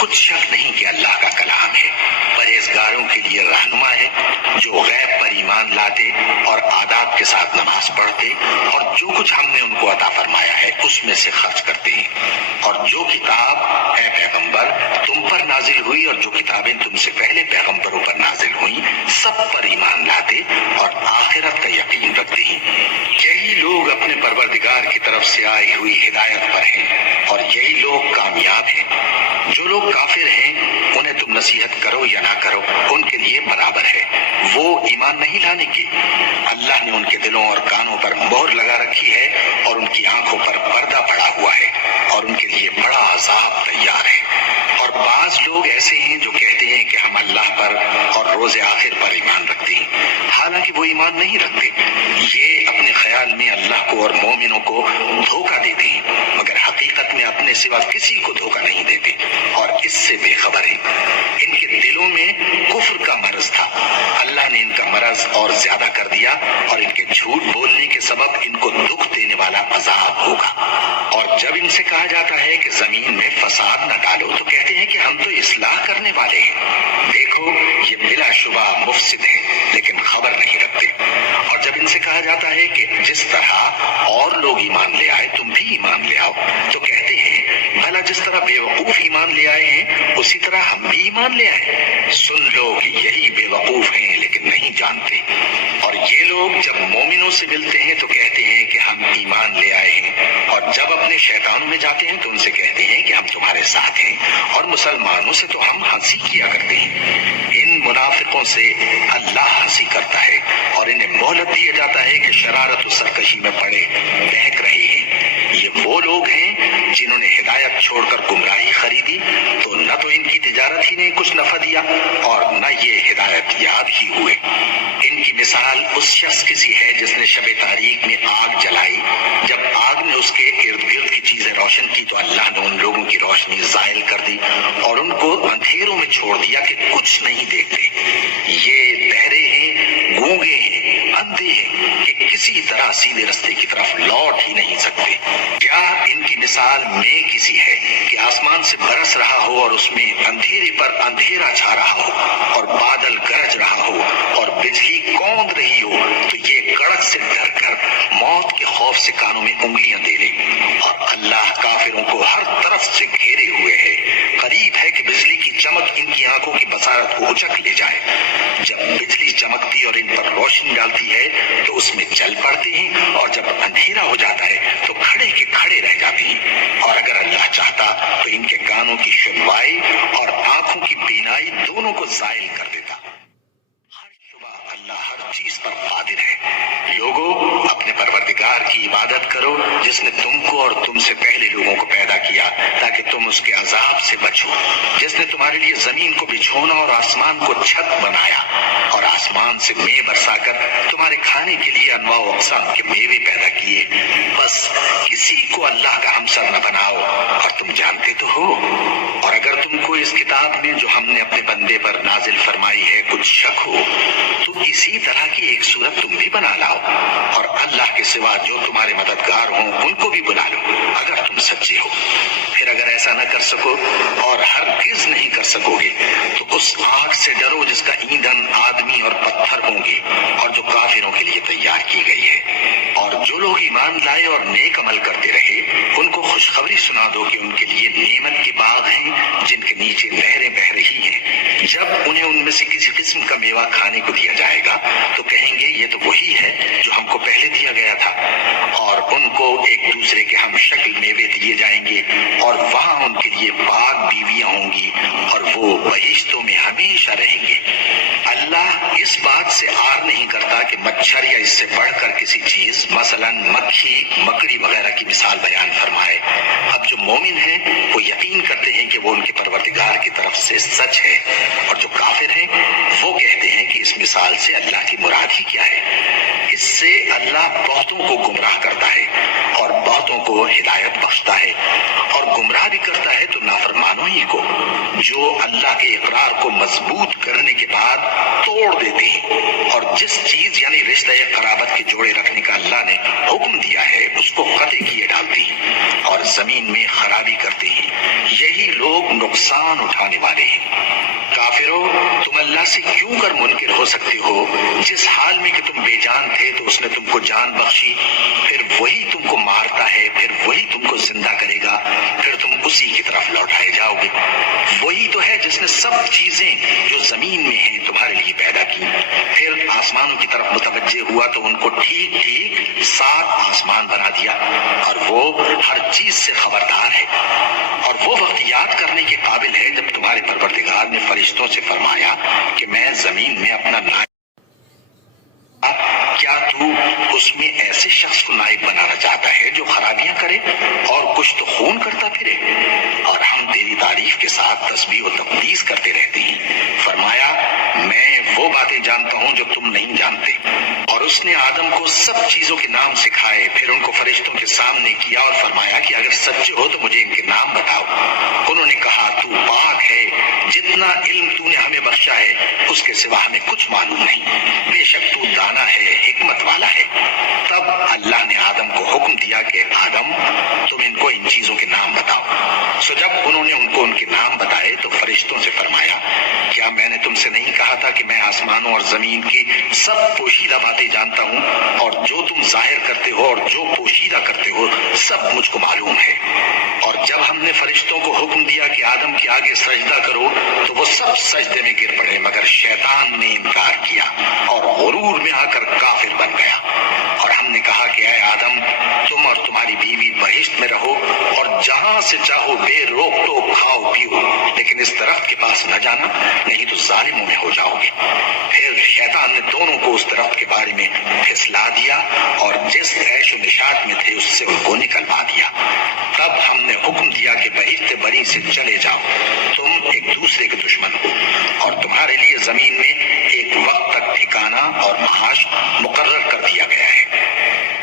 کچھ شک نہیں کہ اللہ کا کلام ہے، پرہیزگاروں کے لیے رہنما ہے، جو غیب پر ایمان لاتے اور آداب کے ساتھ نماز پڑھتے اور جو کچھ ہم نے ان کو عطا فرمایا ہے اس میں سے خرچ کرتے ہیں، اور جو کتاب اے پیغمبر تم پر نازل ہوئی اور جو کتابیں تم سے پہلے پیغمبروں پر نازل ہوئیں سب پر ایمان لاتے اور آخرت کا یقین رکھتے ہیں۔ یہی لوگ اپنے پروردگار کی طرف سے آئی ہوئی ہدایت پر ہیں اور یہی لوگ کامیاب ہیں۔ جو لوگ کافر ہیں انہیں تم نصیحت کرو یا نہ کرو ان کے لیے برابر ہے، وہ ایمان نہیں لانے کی۔ اللہ نے ان کے دلوں اور کانوں پر مہر لگا رکھی ہے اور ان کی آنکھوں پر پردہ پڑا ہوا ہے اور ان کے لیے بڑا عذاب تیار ہے۔ اور بعض لوگ ایسے ہیں جو کہتے ہیں کہ ہم اللہ پر اور روز آخر پر ایمان رکھتے ہیں، حالانکہ وہ ایمان نہیں رکھتے۔ یہ اپنے خیال میں اللہ کو اور مومنوں کو دھوکہ دیتے ہیں، مگر حقیقت میں اپنے سوا کسی کو دھوکہ نہیں دیتے اور اس سے بے خبر ہیں۔ ان کے دلوں میں کفر کا مرض تھا، اللہ نے ان کا مرض اور زیادہ کر دیا اور ان کے جھوٹ بولنے کے سبب ان کو دکھ دینے والا عذاب ہوگا۔ اور جب ان سے کہا جاتا ہے کہ زمین میں فساد نہ ڈالو تو کہتے ہیں کہ ہم تو اصلاح کرنے والے ہیں۔ دیکھو یہ بلا شبہ مفسد ہے لیکن خبر نہیں رکھتے۔ اور جب ان سے کہا جاتا ہے کہ جس طرح اور لوگ ایمان لے آئے تم بھی ایمان لے آؤ تو کہتے ہیں بھلا جس طرح بے وقوف ایمان لے آئے ہیں اسی طرح ہم بھی ایمان لے آئے۔ سن لو کہ یہی بے وقوف ہیں لیکن نہیں جانتے۔ اور یہ لوگ جب مومنوں سے ملتے ہیں تو کہتے ہیں کہ ہم ایمان لے آئے ہیں، اور جب اپنے شیطانوں میں جاتے ہیں تو ان سے کہتے ہیں کہ ہم تمہارے ساتھ ہیں، اور مسلمانوں سے تو ہم ہنسی کیا کرتے ہیں۔ ان منافقوں سے اللہ ہنسی کرتا ہے اور انہیں مہلت دیا جاتا ہے کہ شرارت و سرکشی میں پڑے بہک رہے ہیں۔ یہ وہ لوگ ہیں جنہوں نے ہدایت چھوڑ کر گمراہی خریدی، تو نہ تو ان کی تجارت ہی نے کچھ نفع دیا اور نہ یہ ہدایت یاب ہی ہوئے۔ ان کی مثال اس شخص کی سی ہے جس نے شب تاریک میں آگ جلائی، جب آگ نے اس کے ارد گرد کی چیزیں روشن کی تو اللہ نے ان لوگوں کی روشنی زائل کر دی اور ان کو اندھیروں میں چھوڑ دیا کہ کچھ نہیں دیکھتے۔ یہ بہرے ہیں، گونگے ہیں، اندھے ہیں کہ کسی طرح سیدھے رستے کی طرف لوٹ ہی نہیں سکتے۔ کیا ان کی مثال میں کسی ہے کہ آسمان سے برس رہا ہو اور اس میں اندھیرے پر اندھیرا چھا رہا ہو اور بادل گرج رہا ہو اور بجلی کوند رہی ہو تو یہ کڑک سے ڈر کر موت کے خوف سے کانوں میں انگلیاں دے لے۔ اور اللہ کافروں کو ہر طرف سے گھیرے ہوئے ہے، قریب ہے کہ بجلی کی چمک ان کی آنکھوں کی بصارت کو اچک لے جائے۔ جب بجلی چمکتی اور ان پر روشنی ڈالتی ہے تو اس میں چل پڑتے ہیں، اور جب اندھیرا ہو جاتا ہے تو کھڑے کے کھڑے رہ جاتے ہیں۔ اور اگر اللہ چاہتا تو ان کے کانوں کی سنوائی اور آنکھوں کی بینائی دونوں کو زائل کر دیتا۔ اللہ ہر چیز پر قادر ہے۔ لوگوں اپنے پروردگار کی عبادت کرو جس نے تم کو اور تم سے پہلے لوگوں کو پیدا کیا تاکہ تم اس کے عذاب سے بچو، جس نے تمہارے لیے زمین کو بچھونا اور آسمان کو چھت بنایا اور آسمان سے مے برسا کر تمہارے کھانے کے لیے انواع و اقسام کے میوے پیدا کیے۔ بس کسی کو اللہ کا ہمسر نہ بناؤ اور تم جانتے تو ہو۔ اور اگر تم کو اس کتاب میں جو ہم نے اپنے بندے پر نازل فرمائی ہے کچھ شک ہو تو اسی طرح کی ایک صورت تم بھی بنا لاؤ، اور اللہ کے سوا جو تمہارے مددگار ہوں ان کو بھی بلا لو اگر تم سچے ہو۔ پھر اگر ایسا نہ کر سکو اور ہرگز نہیں کر سکو گے تو اس آگ سے ڈرو جس کا ایندھن آدمی اور پتھر ہوں گے اور جو کافروں کے لیے تیار کی گئی ہے۔ اور جو لوگ ایمان لائے اور نیک عمل کرتے رہے ان کو خوشخبری سنا دو کہ ان کے لیے نعمت کے باغ ہیں جن کے نیچے نہریں بہہ رہی ہیں۔ جب انہیں ان میں سے کسی قسم کا میوہ کھانے کو دیا جائے گا تو کہیں گے یہ تو وہی ہے جو ہم کو پہلے دیا گیا تھا، اور ان کو ایک دوسرے کے ہم شکل میوے دیے جائیں گے اور وہاں ان کے لیے پاک بیویاں ہوں گی اور وہ بہشتوں میں ہمیشہ رہیں گے۔ اللہ اس بات سے آر نہیں کرتا کہ مچھر یا اس سے بڑھ کر کسی چیز مثلا مکھی مکڑی وغیرہ کی مثال بیان فرمائے۔ اب جو مومن ہیں وہ یقین کرتے ہیں کہ وہ ان کے پروردگار کی طرف سے سچ ہے، اور جو کافر ہیں وہ کہتے ہیں کہ اس مثال سے اللہ کی مراد ہی کیا ہے۔ اس سے اللہ بہتوں کو گمراہ کرتا ہے اور بہتوں کو ہدایت بخشتا ہے، اور گمراہ بھی کرتا ہے تو نافرمانوں ہی کو جو اللہ کے اقرار کو مضبوط کرنے کے بعد توڑ دیتے ہیں، اور جس چیز یعنی رشتہ قرابت کے جوڑے رکھنے کا اللہ نے حکم دیا ہے اس کو قطع کیے ڈالتے ہیں اور زمین میں خرابی کرتے ہیں۔ یہی لوگ نقصان اٹھانے والے ہیں۔ کافرو، تم اللہ سے کیوں کر منکر ہو سکتے ہو؟ جس حال میں کہ تم بے جان تھے تو اس نے تم کو جان بخشی، پھر وہی تم کو مارتا ہے، پھر وہی تم کو زندہ کرے گا، پھر تم اسی کی طرف لوٹائے جاؤ گے۔ وہی تو ہے جس نے سب چیزیں جو زمین میں ہیں تمہارے لیے پیدا کی، پھر آسمانوں کی طرف متوجہ ہوا تو ان کو ٹھیک ٹھیک 7 آسمان بنا دیا، اور وہ ہر چیز سے خبردار ہے، اور وہ وقت یاد کرنے کے قابل ہے جب تمہارے پروردگار نے فرشتوں سے فرمایا کہ میں زمین میں اپنا نائب، کیا تو اس میں ایسے شخص کو نائب بنانا چاہتا ہے جو خرابیاں کرے اور کچھ تو خون کرتا پھرے؟ اور ہم تیری تعریف کے ساتھ تسبیح و تقدیس کرتے رہتے ہیں۔ فرمایا میں وہ باتیں جانتا ہوں جو تم نہیں جانتے۔ اور اس نے آدم کو سب چیزوں کے نام سکھائے، پھر ان کو فرشتوں کے سامنے کیا اور فرمایا کہ اگر سچے ہو تو مجھے ان کے نام بتاؤ۔ انہوں نے کہا تو پاک ہے، جتنا علم تو نے ہمیں بخشا ہے اس کے سوا ہمیں کچھ معلوم نہیں، بے شک تو دانا ہے، حکمت والا ہے۔ تب اللہ نے آدم کو حکم دیا کہ آدم تم ان کو ان چیزوں کے نام بتاؤ۔ سو جب انہوں نے ان کو ان کے نام بتائے تو فرشتوں سے فرمایا کیا میں نے تم سے نہیں کہا تھا کہ میں آسمانوں اور زمین کی سب پوشیدہ باتیں جانتا ہوں، اور جو تم ظاہر کرتے ہو اور جو پوشیدہ کرتے ہو سب مجھ کو معلوم ہے۔ اور جب ہم نے فرشتوں کو حکم دیا کہ آدم کے آگے سجدہ کرو تو وہ سب سجدے میں گر پڑے، مگر شیطان نے انکار کیا اور غرور میں آ کر کافر بن گیا۔ اور ہم نے کہا کہ اے آدم تم اور تمہاری بیوی بہشت میں رہو اور جہاں سے چاہو بے روک ٹوک کھاؤ پیو، لیکن اس درخت کے پاس نہ جانا، نہیں تو ظالموں میں ہو جاؤ گے۔ پھر شیطان نے دونوں کو اس درخت کے بارے میں پھسلا دیا اور جس عیش و نشاط میں تھے اس سے ان کو نکلوا دیا۔ تب ہم نے حکم دیا کہ بہشت بری سے چلے جاؤ، تم ایک دوسرے کے دشمن ہو، اور تمہارے لیے زمین میں ایک وقت تک ٹھکانہ اور معاش مقرر کر دیا گیا ہے۔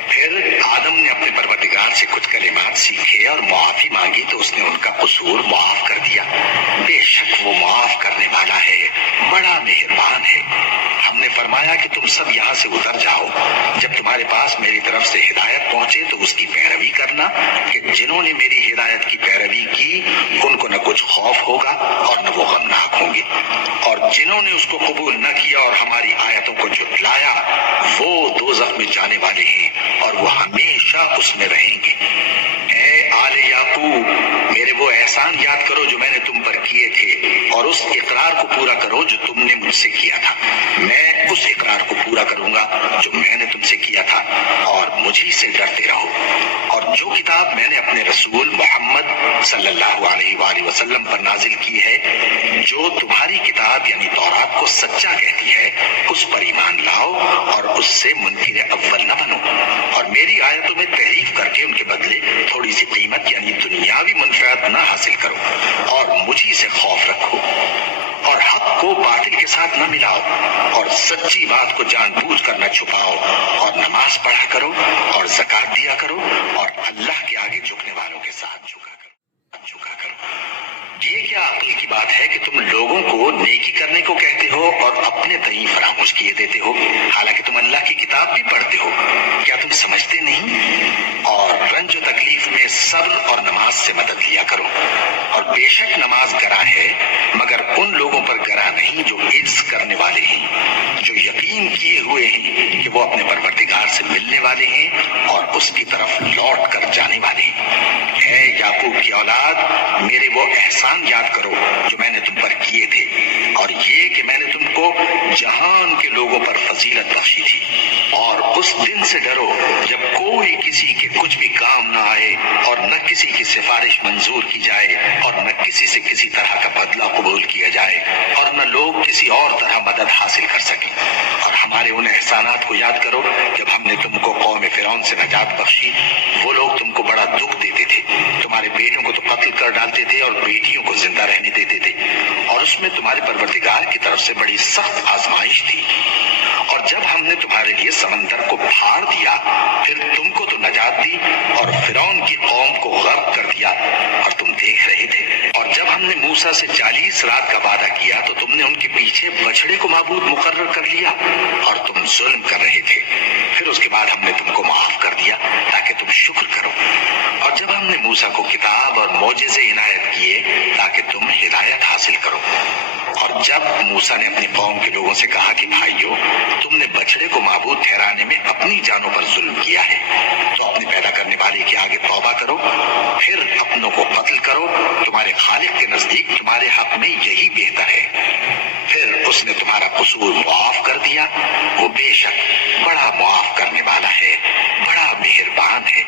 پھر آدم نے اپنے پروردگار سے کچھ کلمات سیکھے اور معافی مانگی تو اس نے ان کا قصور معاف کر دیا۔ بے شک وہ معاف کرنے والا ہے، بڑا مہربان ہے۔ ہم نے فرمایا کہ تم سب یہاں سے اتر جاؤ، جب تمہارے پاس میری طرف سے ہدایت پہنچے تو اس کی پیروی کرنا، کہ جنہوں نے میری ہدایت کی پیروی کی ان کو نہ کچھ خوف ہوگا اور نہ وہ غمناک ہوں گے، اور جنہوں نے اس کو قبول نہ کیا اور ہماری آیتوں کو جھٹلایا وہ دوزخ میں جانے والے ہیں اور وہ ہمیشہ اس میں رہیں گے۔ اے آل یعقوب، میرے وہ احسان یاد کرو جو میں نے تم پر کیے تھے، اور اس اقرار کو پورا کرو جو تم نے مجھ سے کیا تھا۔ میں اس اقرار کو پورا کروں گا جو میں نے تم سے کیا تھا، اور مجھی سے ڈرتے رہو۔ اور جو کتاب میں نے اپنے رسول محمد صلی اللہ علیہ وآلہ وسلم پر نازل کی ہے، جو تمہاری کتاب یعنی تورات کو سچا کہتی ہے، اس پر ایمان لاؤ اور اس سے منکر اول نہ بنو، اور میری آیتوں میں تحریف کر کے ان کے بدلے تھوڑی سی قیمت یعنی دنیاوی منفعت نہ حاصل کرو، اور مجھی سے خوف رکھو، اور حق کو باطل کے ساتھ نہ ملاؤ، اور سچی بات کو جان بوجھ کر نہ چھپاؤ، اور نماز پڑھا کرو اور زکوٰۃ دیا کرو، اور اللہ کے آگے جھکنے والوں کے ساتھ جھکا کرو۔ یہ کیا عقل کی بات ہے کہ تم لوگوں کو نیکی کرنے کو کہتے ہو اور اپنے تئیں فراموش کیے دیتے ہو، حالانکہ تم اللہ کی کتاب بھی پڑھتے ہو؟ کیا تم سمجھتے نہیں؟ اور رنج و تکلیف میں صبر اور نماز سے مدد لیا کرو، اور بے شک نماز گراں ہے، مگر ان لوگوں پر گراں نہیں جو عجز کرنے والے ہیں، جو یقین کیے ہوئے ہیں کہ وہ اپنے پروردگار سے ملنے والے ہیں اور اس کی طرف لوٹ کر جانے والے ہیں۔ اے یعقوب کی اولاد، میرے وہ احسان یاد کرو جو میں نے تم پر کیے تھے، اور یہ کہ میں نے تم کو جہان کے لوگوں پر فضیلت بخشی تھی، اور اس دن سے ڈرو جب کوئی کسی کے کچھ بھی کام نہ آئے، اور نہ کسی کی سفارش منظور کی جائے، اور نہ کسی سے کسی طرح کا بدلہ قبول کیا جائے، اور نہ لوگ کسی اور طرح مدد حاصل کر سکیں۔ اور ہمارے ان احسانات کو یاد کرو جب ہم نے تم کو قوم فرعون سے نجات بخشی۔ وہ لوگ تم کو بڑا دکھ دیتے تھے، تمہارے بیٹوں کو تو قتل کر ڈالتے تھے اور بیٹیوں کو زندہ رہنے دیتے تھے، اور اس میں تمہارے پروردگار کی طرف سے بڑی سخت آزمائش تھی۔ اور جب ہم نے تمہارے لیے سمندر کو پھاڑ دیا، پھر تم کو تو نجات دی اور فرعون کی قوم کو غرق کر دیا، اور تم دیکھ رہے تھے۔ اور جب ہم نے موسیٰ سے 40 رات کا وعدہ کیا تو تم نے ان کے پیچھے بچڑے کو معبود مقرر کر لیا، اور تم ظلم کر رہے تھے۔ پھر اس کے بعد ہم نے تم کو معاف کر دیا تاکہ تم شکر کرو۔ اور جب ہم نے موسیٰ کو کتاب اور معجزے عنایت کیے تاکہ تم ہدایت حاصل کرو۔ اور جب موسیٰ نے اپنی قوم کے لوگوں سے کہا کہ بھائیو، تم نے بچڑے کو معبود ٹھہرانے میں اپنی جانوں پر ظلم کیا ہے، تو اپنے پیدا کرنے والے کے آگے توبہ کرو، پھر اپنوں کو قتل کرو، تمہارے خالق کے نزدیک تمہارے حق میں یہی بہتر ہے۔ پھر اس نے تمہارا قصور معاف کر دیا، وہ بے شک بڑا معاف کرنے والا ہے، بڑا مہربان ہے۔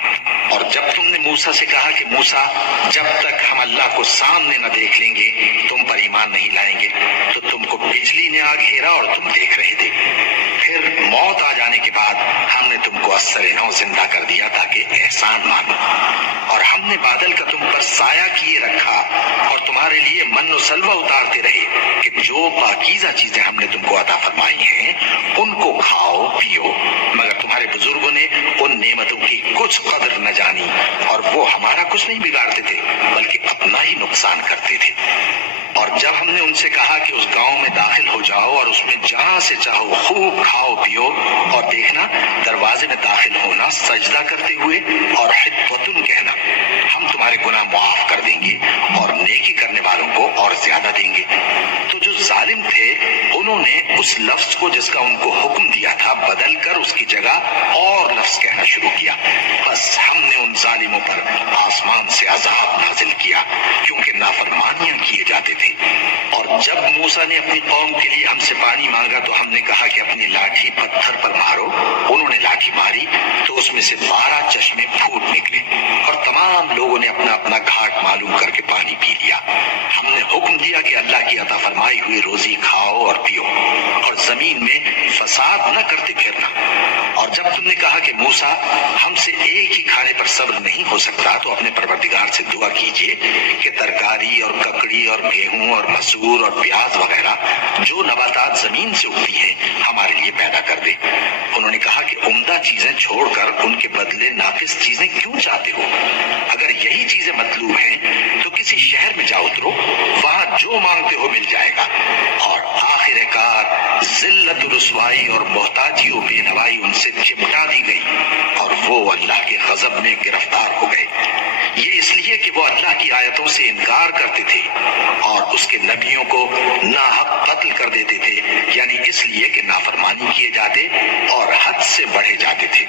اور جب تم نے موسیٰ سے کہا کہ موسیٰ، جب تک ہم اللہ کو سامنے نہ دیکھ لیں گے تم پر ایمان نہیں لائیں گے، تو تم کو بجلی نے آ گھیرا اور تم دیکھ رہے تھے۔ پھر موت آ جانے کے بعد ہم نے تم کو اثر نو زندہ کر دیا تاکہ احسان مانو، اور ہم نے بادل کا تم پر سایہ کیے رکھا اور تمہارے لیے من و سلوہ اتارتے رہے کہ جو پاکیزہ چیزیں ہم نے تم کو عطا فرمائی ہیں ان کو کھاؤ پیو، مگر تمہارے بزرگوں نے ان نعمتوں کی کچھ قدر نہ جانی، اور وہ ہمارا کچھ نہیں بگاڑتے تھے بلکہ اپنا ہی نقصان کرتے تھے۔ اور جب ہم نے ان سے کہا کہ اس گاؤں میں داخل ہو جاؤ اور اس میں جہاں سے چاہو خوب کھاؤ پیو، اور دیکھنا دروازے میں داخل ہونا سجدہ کرتے ہوئے اور حطوۃ کہنا، ہم تمہارے گناہ معاف کر دیں گے اور نیکی کرنے والوں کو اور زیادہ دیں گے، تو جو ظالم تھے انہوں نے اس لفظ کو جس کا ان کو حکم دیا تھا بدل کر اس کی جگہ اور لفظ کہنا شروع کیا، بس ہم نے ان ظالموں پر آسمان سے عذاب نازل کیا کیونکہ نافرمانیاں کیے جاتے تھے۔ اور جب موسیٰ نے اپنی قوم کے لیے ہم سے پانی مانگا تو ہم نے کہا کہ اپنی لاٹھی پتھر پر مارو، انہوں نے لاٹھی ماری تو اس میں سے 12 چشمے پھوٹ نکلے، اور تمام لوگوں نے اپنا اپنا گھاٹ معلوم کر کے پانی پی لیا۔ ہم نے حکم دیا کہ اللہ کی عطا فرمائی ہوئی روزی کھاؤ اور پیو، اور زمین میں فساد نہ کرتے پھرنا۔ اور جب تم نے کہا کہ موسیٰ، ہم سے ایک ہی کھانے پر صبر نہیں ہو سکتا، تو اپنے پروردگار سے دعا کیجیے کہ ترکاری اور ککڑی اور گیہوں اور مسور اور پیاز وغیرہ جو نباتات زمین سے اگتی ہیں ہمارے لیے پیدا کر دے۔ انہوں نے کہا کہ عمدہ چیزیں چھوڑ کر ان کے بدلے ناقص چیزیں کیوں چاہتے ہو؟ اگر یہی چیزیں مطلوب ہیں تو کسی شہر میں جا اترو، وہاں جو مانگتے ہو مل جائے گا۔ اور آخر کار ذلت و رسوائی اور محتاجی و بے نوائی ان سے چمٹا دی گئی، اور وہ اللہ کے غضب میں گرفتار ہو گئے۔ یہ اس لیے کہ وہ اللہ کی آیتوں سے انکار کرتے تھے اور اس کے نبیوں کو ناحق قتل کر دیتے تھے، یعنی اس لیے کہ نافرمانی کیے جاتے اور حد سے بڑھے جاتے تھے۔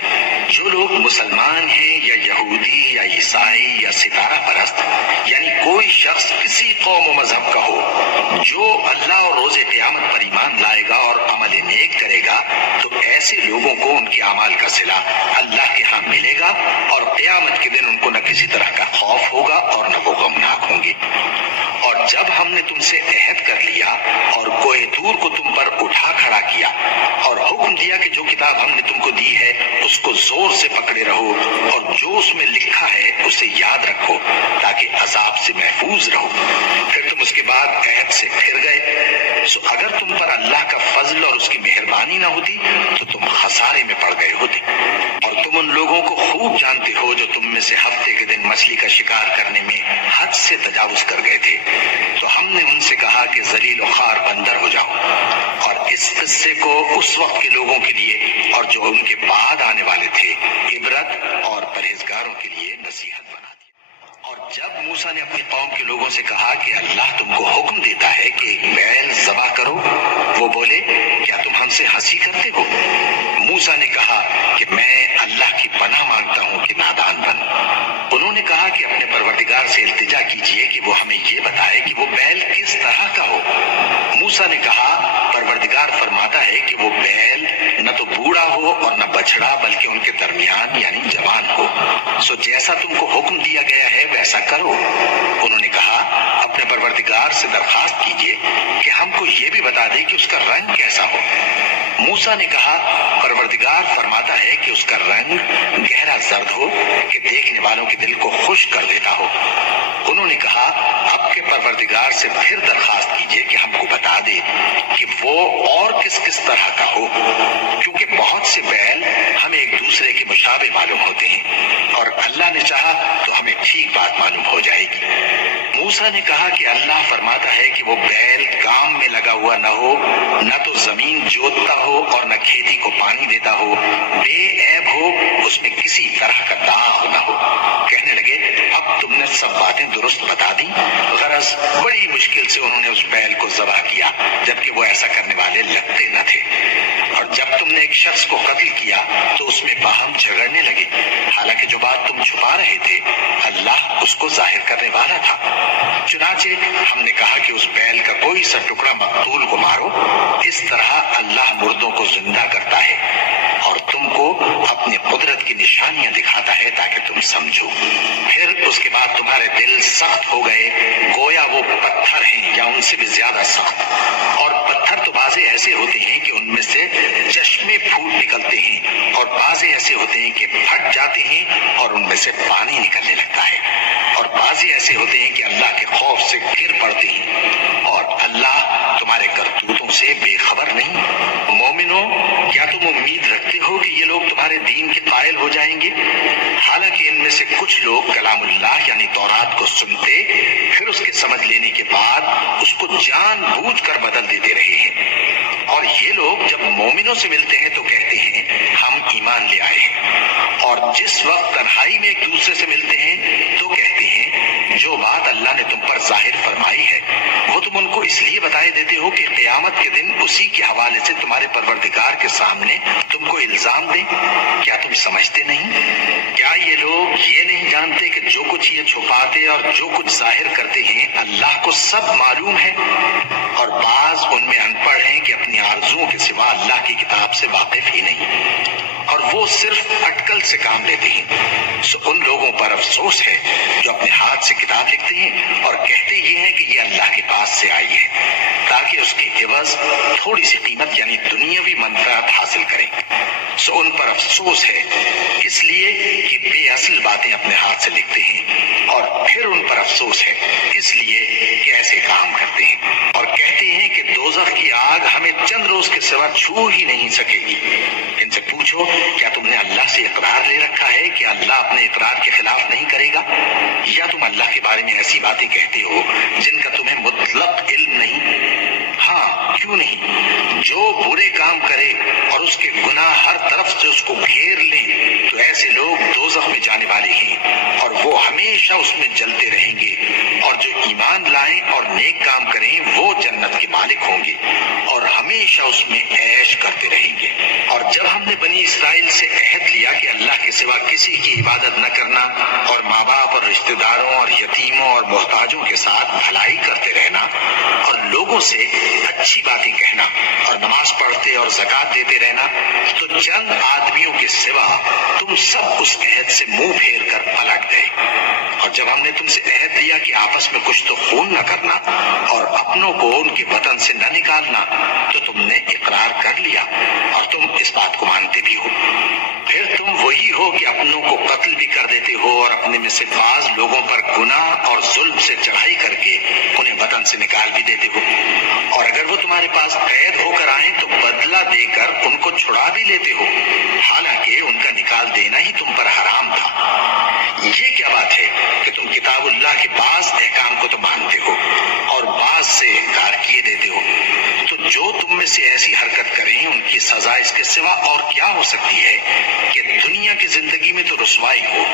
جو لوگ مسلمان ہیں یا یہودی یا عیسائی یا ستارہ پرست، یعنی کوئی شخص کسی قوم و مذہب کا ہو، جو اللہ اور روز قیامت پر ایمان لائے گا اور عمل نیک کرے گا، تو ایسے لوگوں کو ان کے اعمال کا صلہ اللہ کے ہاں ملے گا، اور قیامت کے دن ان کو نہ کسی طرح کا خوف ہوگا اور نہ وہ غمناک ہوں گے۔ اور جب ہم نے تم سے عہد کر لیا اور کوہ طور کو تم پر اٹھا کھڑا کیا اور حکم دیا کہ جو کتاب ہم نے تم کو دی ہے اس کو زور سے پکڑے رہو اور جو اس میں لکھا ہے اسے یاد رکھو تاکہ عذاب سے محفوظ رہو، پھر تم اس کے بعد عہد سے پھر گئے، سو اگر تم پر اللہ کا فضل اور اس کی مہربانی نہ ہوتی تو تم خسارے میں پڑ گئے ہوتے۔ اور تم ان لوگوں کو خوب جانتے ہو جو تم میں سے ہفتے کے دن مچھلی کا شکار کرنے میں حد سے تجاوز کر گئے تھے، تو ہم نے ان سے کہا کہ ذلیل و خوار بندر ہو جاؤ، اور اس قصے کو اس وقت کے لوگوں کے لیے اور جو ان کے بعد آنے والے تھے عبرت اور پرہیزگاروں کے لیے نصیحت بنا دیا۔ اور جب موسیٰ نے اپنی قوم کے لوگوں سے کہا کہ اللہ تم کو حکم دیتا ہے کہ ایک بیل ذبح کرو، وہ بولے کیا تم ہم سے ہنسی کرتے ہو؟ موسیٰ نے کہا کہ میں اللہ کی پناہ مانگتا ہوں کہ نادان بن۔ انہوں نے کہا کہ اپنے پروردگار سے التجا کیجئے کہ وہ ہمیں یہ بتائے کہ وہ بیل کس طرح کا ہو۔ موسیٰ نے کہا پروردگار فرماتا ہے کہ وہ بیل نہ تو بوڑھا ہو اور نہ بچڑا بلکہ ان کے درمیان یعنی جوان ہو، سو جیسا تم کو حکم دیا گیا ہے ویسا کرو۔ انہوں نے کہا اپنے پروردگار سے درخواست کیجئے کہ ہم کو یہ بھی بتا دے کہ اس کا رنگ کیسا ہو۔ موسیٰ نے کہا پروردگار فرماتا ہے کہ اس کا رنگ گہرا زرد ہو کہ دیکھنے والوں کے دل کو خوش کر دیتا ہو۔ انہوں نے کہا اب کے پروردگار سے پھر درخواست کیجئے کہ ہم کو بتا دے کہ وہ اور کس کس طرح کا ہو، کیونکہ بہت سے بیل ہمیں ایک دوسرے کے مشابہ معلوم ہوتے ہیں، اور اللہ نے چاہا تو ہمیں ٹھیک بات معلوم ہو جائے گی۔ موسیٰ نے کہا کہ اللہ فرماتا ہے کہ وہ بیل کام میں لگا ہوا نہ ہو، نہ تو زمین جوتتا ہو اور نہ کھیتی کو پانی دیتا ہو، بے عیب ہو، اس میں کسی طرح کا داغ نہ ہو۔ کہنے لگے اب تم نے سب باتیں درست بتا دی۔ غرض بڑی مشکل سے انہوں نے اس بیل کو ذبح کیا، جبکہ وہ ایسا کرنے والے لگتے نہ تھے۔ اور جب تم نے ایک شخص کو قتل کیا تو اس میں باہم جھگڑنے لگے، حالانکہ جو بات تم چھپا رہے تھے اللہ اس کو ظاہر کرنے والا تھا۔ چنانچہ ہم نے کہا کہ اس بیل کا کوئی سا ٹکڑا مقتول کو مارو، اس طرح اللہ مردوں کو زندہ کرتا ہے اور تم کو اپنی قدرت کی نشانیاں دکھاتا ہے تاکہ تم سمجھو۔ پھر اس کے بعد تمہارے دل سخت ہو گئے، گویا وہ پتھر ہیں یا ان سے بھی زیادہ سخت۔ اور پتھر تو بعضے ایسے ہوتے ہیں کہ ان میں سے چشمے پھوٹ نکلتے ہیں، اور بعضے ایسے ہوتے ہیں کہ پھٹ جاتے ہیں اور ان میں سے پانی نکلنے لگتا ہے، اور بعضے ایسے ہوتے ہیں کہ اللہ کے خوف سے گر پڑتے ہیں، اور اللہ تمہارے کرتوتوں سے بے خبر نہیں۔ مومنو، کیا تم امید رکھتے ہو کہ یہ لوگ تمہارے دین کے قائل ہو جائیں گے؟ حالانکہ ان میں سے کچھ لوگ کلام اللہ یعنی تورات کو سنتے، پھر اس کے سمجھ لینے کے بعد اس کو جان بوجھ کر بدل دیتے رہے ہیں، اور یہ لوگ جب مومنوں سے ملتے ہیں تو کہتے ہیں ہم ایمان لے آئے ہیں، اور جس وقت تنہائی میں ایک دوسرے سے ملتے ہیں تو کہتے ہیں جو بات اللہ نے تم پر ظاہر فرمائی ہے وہ تم ان کو اس لیے بتائے دیتے ہو کہ قیامت کے دن اسی کے حوالے سے تمہارے پروردگار کے سامنے تم کو الزام دیں۔ کیا تم سمجھتے نہیں؟ کیا یہ لوگ یہ نہیں جانتے کہ جو کچھ یہ چھپاتے اور جو کچھ ظاہر کرتے ہیں اللہ کو سب معلوم ہے؟ اور بعض ان میں ان پڑھ ہیں کہ اپنی آرزوؤں کے سوا اللہ کی کتاب سے واقف ہی نہیں، اور وہ صرف اٹکل سے کام لیتے ہیں۔ سو ان لوگوں پر افسوس ہے جو اپنے ہاتھ سے کتاب لکھتے ہیں اور کہتے یہ ہیں کہ یہ اللہ کے پاس سے آئی ہے تاکہ اس کی عوض تھوڑی سی قیمت یعنی دنیاوی منفعت حاصل کریں۔ سو ان پر افسوس ہے اس لیے کہ بے اصل باتیں اپنے ہاتھ سے لکھتے ہیں، اور پھر ان پر افسوس ہے اس لیے کہ ایسے کام کرتے ہیں، اور کہتے ہیں کہ دوزخ کی آگ ہمیں چند روز کے سوا چھو ہی نہیں سکے گی۔ ان سے پوچھو کیا تم نے اللہ سے اقرار لے رکھا ہے کہ اللہ اپنے اقرار کے خلاف نہیں کرے گا، یا تم اللہ کے بارے میں ایسی باتیں کہتے ہو جن کا تمہیں مطلق علم نہیں؟ ہاں کیوں نہیں، جو برے کام کرے اور اس کے گناہ ہر طرف سے اس کو گھیر لیں تو ایسے لوگ دوزخ میں جانے والے ہیں اور وہ ہمیشہ اس میں جلتے رہیں گے، اور جو ایمان لائیں اور نیک کام کریں وہ جنت کے مالک ہوں گے اور ہمیشہ اس میں عیش کرتے رہیں گے۔ اور جب ہم نے بنی اسرائیل سے عہد لیا کہ اللہ کے سوا کسی کی عبادت نہ کرنا اور ماں باپ اور رشتہ داروں اور یتیموں اور محتاجوں کے ساتھ بھلائی کرتے رہنا اور لوگوں سے اچھی باتیں کہنا اور نماز پڑھتے اور زکوٰۃ دیتے رہنا، تو چند آدمیوں کے سوا تم سب اس عہد سے منہ پھیر کر پلٹ گئے۔ اور جب ہم نے تم سے عہد لیا کہ آپس میں کچھ تو خون نہ کرنا اور اپنوں کو ان کے وطن سے نہ نکالنا، تو تم نے اقرار کر لیا اور تم اس بات کو مانتے بھی ہو۔ پھر تم وہی ہو کہ اپنوں کو قتل بھی کر دیتے ہو اور اپنے میں سے بعض لوگوں پر گناہ اور ظلم سے چڑھائی کر کے انہیں وطن سے نکال بھی دیتے ہو، اور اگر وہ تمہارے پاس قید ہو کر آئیں تو بدلہ دے کر ان کو چھڑا بھی لیتے ہو، حالانکہ ان کا نکال دینا ہی تم پر حرام تھا۔ یہ کیا بات ہے کہ تم کتاب اللہ کے بعض احکام کو تو مانتے ہو اور بعض سے انکار کیے دیتے ہو؟ تو جو تم میں سے ایسی حرکت کریں ان کی سزا اس کے سوا اور کیا ہو سکتی ہے کہ دنیا کی زندگی میں تو رسوائی ہو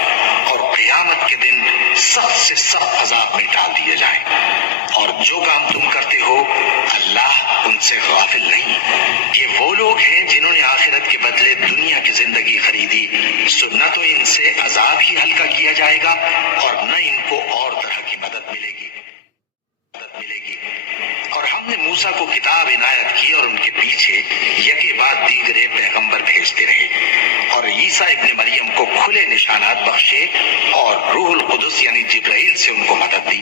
اور قیامت کے دن سخت سے سخت عذاب میں ڈال دیے جائیں۔ اور جو کام تم کرتے ہو اللہ ان سے غافل نہیں۔ یہ وہ لوگ ہیں جنہوں نے آخرت کے بدلے دنیا کی زندگی خریدی، سو نہ تو ان سے عذاب ہی ہلکا کیا جائے گا اور نہ ان کو اور طرح کی مدد ملے گی۔ اور ہم نے موسیٰ کو کتاب عنایت کی اور ان کے پیچھے یکے بعد دیگرے پیغمبر بھیجتے رہے، اور عیسیٰ ابن مریم کو کھلے نشانات بخشے اور روح القدس یعنی جبرائیل سے ان کو مدد دی۔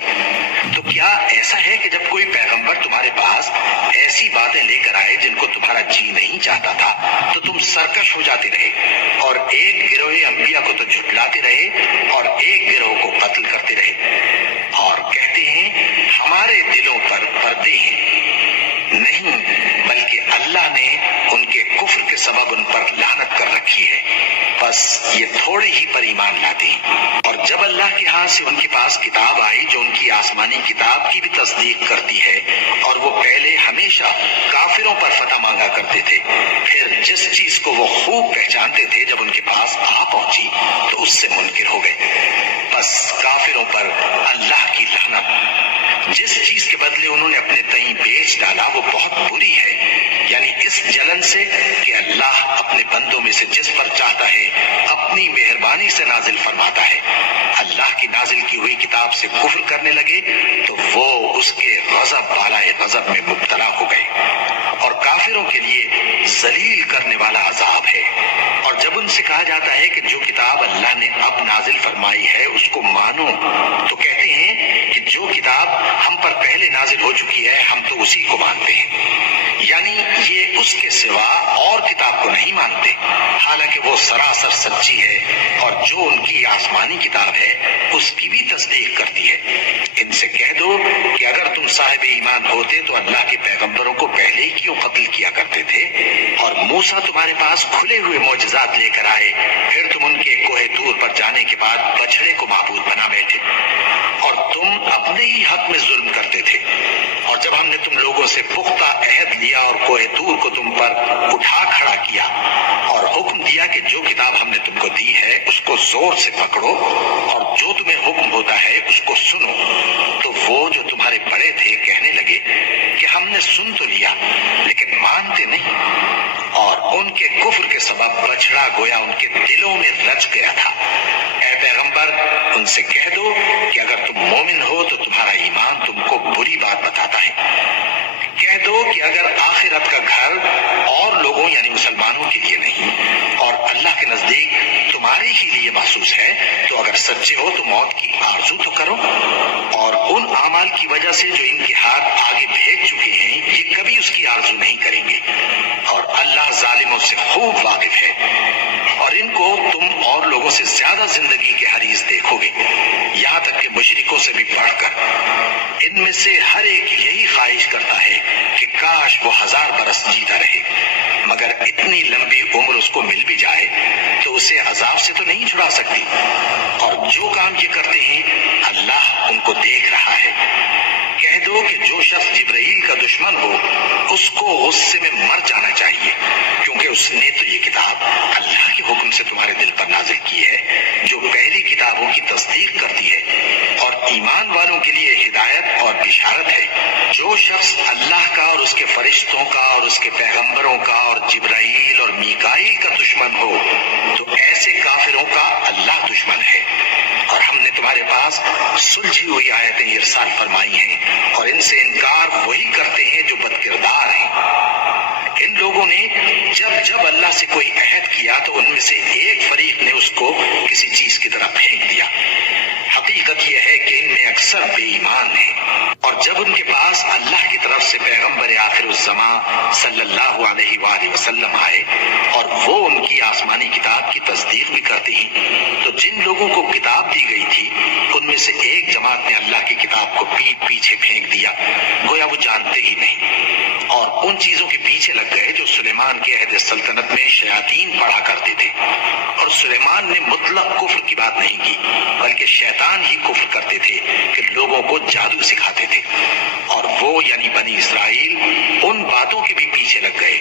تو کیا ایسا ہے کہ جب کوئی پیغمبر تمہارے پاس ایسی باتیں لے کر آئے جن کو تمہارا جی نہیں چاہتا تھا تو تم سرکش ہو جاتے رہے اور ایک گروہ انبیاء کو تو جھٹلاتے رہے اور ایک گروہ کو قتل کرتے رہے، اور کہتے ہیں ہمارے دلوں پر پردے ہیں؟ نہیں، بلکہ اللہ نے ان کے کفر کے کے سبب ان پر لعنت کر رکھی ہے، بس یہ تھوڑے ہی پر ایمان لاتے ہیں۔ اور جب اللہ کے ہاں سے ان کے پاس کتاب آئی جو ان کی آسمانی کتاب کی بھی تصدیق کرتی ہے، اور وہ پہلے ہمیشہ کافروں پر فتح مانگا کرتے تھے، پھر جس چیز کو وہ خوب پہچانتے تھے جب ان کے پاس آ پہنچی تو اس سے منکر ہو گئے، بس کافروں پر اللہ کی لعنت۔ جس چیز کے بدلے انہوں نے اپنے تئیں بیچ ڈالا وہ بہت بری ہے، یعنی اس جلن سے کہ اللہ اپنے بندوں میں سے جس پر چاہتا ہے اپنی مہربانی سے نازل فرماتا ہے۔ اللہ کی نازل کی ہوئی کتاب سے کفر کرنے لگے تو وہ اس کے غضب بالائے غضب میں مبتلا ہو گئے، اور کافروں کے لیے ذلیل کرنے والا عذاب ہے۔ اور جب ان سے کہا جاتا ہے کہ جو کتاب اللہ نے اب نازل فرمائی ہے اس کو مانو، تو کہتے ہیں کہ جو کتاب ہم پر پہلے نازل ہو چکی ہے ہم تو اسی کو مانتے ہیں، یعنی یہ اس کے سوا اور کتاب کو نہیں مانتے، حالانکہ وہ سراسر سچی ہے، اور جو ان کی آسمانی کتاب ہے اس کی بھی تصدیق کرتی ہے۔ ان سے کہہ دو کہ اگر تم صاحب ایمان ہوتے تو اللہ کے پیغمبروں کو پہلے ہی کیوں قتل کیا کرتے تھے؟ اور موسیٰ تمہارے پاس کھلے ہوئے معجزات لے کر آئے، پھر تم ان کے کوہ طور پر جانے کے بعد بچڑے کو معبود بنا بیٹھے، اور تم اپنے ہی حق میں ظلم کرتے تھے۔ اور جب ہم نے تم لوگوں سے پختہ عہد لیا اور کوہ طور کو تم پر اٹھا کھڑا کیا اور حکم دیا کہ جو کتاب ہم نے تم کو دی ہے اس کو زور سے پکڑو اور جو تمہیں حکم ہوتا ہے اس کو سنو، تو وہ جو تمہارے بڑے تھے کہنے لگے کہ ہم نے سن تو لیا لیکن مانتے نہیں، اور ان کے کفر کے سبب بچڑا گویا ان کے دلوں میں رچ گیا تھا۔ اے پیغمبر ان سے کہہ دو کہ اگر تم مومن ہو تو تمہارا ایمان تم کو بری بات بتاتا ہے۔ کہہ دو کہ اگر آخرت کا گھر اور لوگوں یعنی مسلمانوں کے لیے نہیں اور اللہ کے نزدیک تمہارے ہی لیے محسوس ہے، تو اگر سچے ہو تو موت کی آرزو تو کرو، اور ان اعمال کی وجہ سے جو ان کے ہاتھ آگے بھیج چکے ہیں یہ کبھی اس کی آرزو نہیں کریں گے، اور اللہ ظالموں سے خوب واقف ہے۔ اور ان کو تم اور لوگوں سے زیادہ زندگی کے حریص دیکھو گے، یہاں تک کہ مشرکوں سے بھی بڑھ کر۔ ان میں سے ہر ایک یہی خواہش کرتا ہے کہ کاش وہ 1000 برس جیتا رہے، مگر اتنی لمبی عمر اس کو مل بھی جائے تو اسے عذاب سے تو نہیں چھڑا سکتی، اور جو کام یہ کرتے ہیں اللہ ان کو دیکھ رہا ہے۔ کہہ دو کہ جو شخص جبرائیل کا دشمن ہو اس کو غصے میں مر جانا چاہیے، کیونکہ اس نے تو یہ کتاب اللہ کے حکم سے تمہارے دل پر نازل کی ہے جو پہلی کتابوں کی تصدیق کرتی ہے، اور ایمان والوں کے لیے ہدایت اور بشارت ہے۔ جو شخص اللہ کا اور اس کے فرشتوں کا اور اس کے پیغمبروں کا اور جبرائیل اور میکائیل کا دشمن ہو تو ایسے کافروں کا اللہ دشمن ہے۔ اور ہم نے تمہارے پاس سلجھی ہوئی آیتیں ارسال فرمائی ہیں، اور ان سے انکار وہی کرتے ہیں جو بد کردار ہیں۔ ان لوگوں نے جب اللہ سے کوئی عہد کیا تو ان میں سے ایک فریق نے اس کو کسی چیز کی طرف پھینک دیا۔ حقیقت یہ ہے کہ ان میں اکثر بے ایمان ہیں، اور جب ان کے پاس اللہ کی طرف سے پیغمبر آخر الزمان صلی اللہ علیہ وآلہ وسلم آئے اور وہ ان کی آسمانی کتاب کی تصدیق بھی کرتے ہیں، تو جن لوگوں کو کتاب دی گئی تھی ان میں سے ایک جماعت نے اللہ کی کتاب کو پیٹ پیچھے پھینک دیا، گویا وہ جانتے ہی نہیں، اور ان چیزوں کے پیچھے لگ گئے جو سلیمان کے عہد سلطنت میں شیاطین پڑھا کرتے تھے۔ اور سلیمان نے مطلق کفر کی بات نہیں کی، بلکہ شیطان ہی کفر کرتے تھے کہ لوگوں کو جادو سکھاتے تھے، اور وہ یعنی بنی اسرائیل ان باتوں کے بھی پیچھے لگ گئے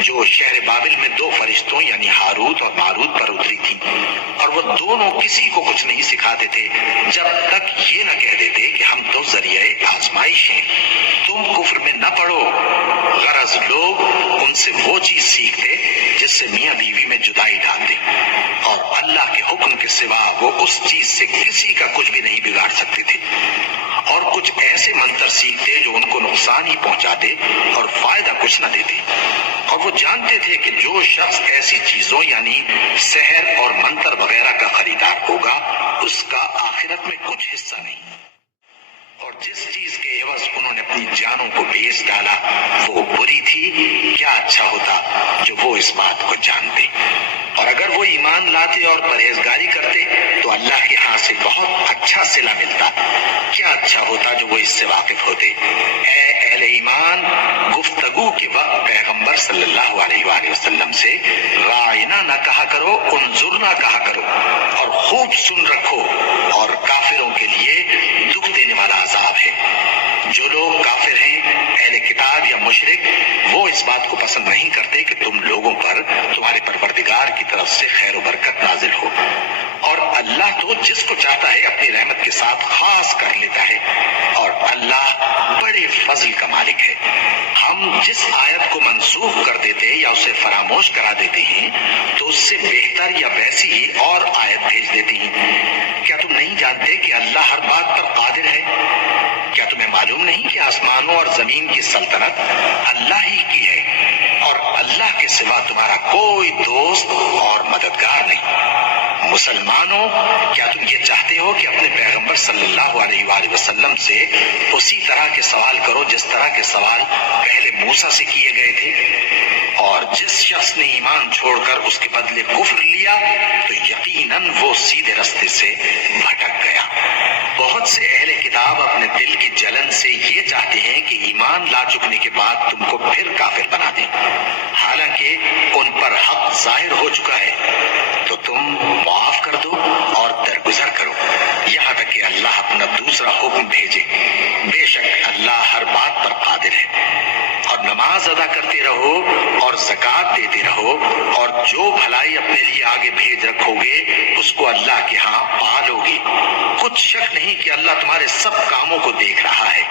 جو شہر بابل میں 2 فرشتوں یعنی ہاروت اور ماروت پر اتری تھی، اور وہ دونوں کسی کو کچھ نہیں سکھاتے تھے جب تک یہ نہ کہہ دیتے کہ ہم تو ذریعہ آزمائش ہیں، تم کفر میں نہ پڑو۔ غرض لوگ ان سے وہ چیز سیکھتے جس سے میاں بیوی میں جدائی ڈال دے، اور اللہ کے حکم کے سوا وہ اس چیز سے کسی کا کچھ بھی نہیں بگاڑ سکتے تھے، اور کچھ ایسے منتر سیکھتے جو ان کو نقصان ہی پہنچاتے اور فائدہ کچھ نہ دیتے، اور وہ جانتے تھے کہ جو شخص ایسی چیزوں یعنی سحر اور منتر وغیرہ کا خریدار ہوگا اس کا آخرت میں کچھ حصہ نہیں، اور جس چیز کے عوض انہوں نے اپنی جانوں کو بیچ ڈالا وہ بری تھی۔ کیا اچھا ہوتا جو وہ اس بات کو جانتے، اور اگر وہ ایمان لاتے اور پرہیزگاری کرتے تو اللہ کے ہاں سے بہت اچھا صلہ ملتا۔ کیا اچھا ہوتا جو وہ اس سے واقف ہوتے۔ اے اہل ایمان، گفتگو کے وقت پیغمبر پیغمبر صلی اللہ علیہ وآلہ وسلم سے رائنا نہ کہا کرو، انظرنا کہا کرو، اور خوب سن رکھو، اور کافروں کے لیے دکھ دینے والا عذاب ہے۔ جو لوگ کافر ہیں، اہل کتاب یا مشرک، وہ اس بات کو پسند نہیں کرتے کہ تم لوگوں پر تمہارے پروردگار کی طرف سے خیر و برکت نازل ہو، اور اللہ تو جس کو چاہتا ہے اپنی رحمت کے ساتھ خاص کر لیتا ہے، اور اللہ بڑے فضل کا مالک ہے۔ ہم جس آیت کو منسوخ کر دیتے یا اسے فراموش کرا دیتے ہیں تو اس سے بہتر یا ویسی ہی اور آیت بھیج دیتی ہیں۔ کیا تم نہیں جانتے کہ اللہ ہر بات پر قادر ہے؟ کیا تمہیں معلوم نہیں کہ آسمانوں اور زمین کی سلطنت اللہ ہی کی ہے، اور اللہ کے سوا تمہارا کوئی دوست اور مددگار نہیں؟ مسلمانوں، کیا تم یہ چاہتے ہو کہ اپنے پیغمبر صلی اللہ علیہ وآلہ وسلم سے اسی طرح کے سوال کرو جس طرح کے سوال پہلے موسیٰ سے کیے گئے تھے؟ اور جس شخص نے ایمان چھوڑ کر اس کے بدلے کفر لیا تو یقیناً وہ سیدھے رستے سے بھٹک گیا۔ بہت سے اہل کتاب اپنے دل کی جلن سے یہ چاہتے ہیں کہ ایمان لا چکنے کے بعد تم کو پھر کافر بنا دیں، حالانکہ ان پر حق ظاہر ہو چکا ہے۔ تو تم معاف کر دو اور درگزر کرو یہاں تک کہ اللہ اپنا دوسرا حکم بھیجے۔ بے شک اللہ ہر بات پر قادر ہے۔ اور نماز ادا کرتے رہو اور زکوٰۃ دیتے رہو، اور جو بھلائی اپنے لیے آگے بھیج رکھو گے اس کو اللہ کے ہاں پالو گے۔ کچھ شک نہیں کہ اللہ تمہارے سب کاموں کو دیکھ رہا ہے۔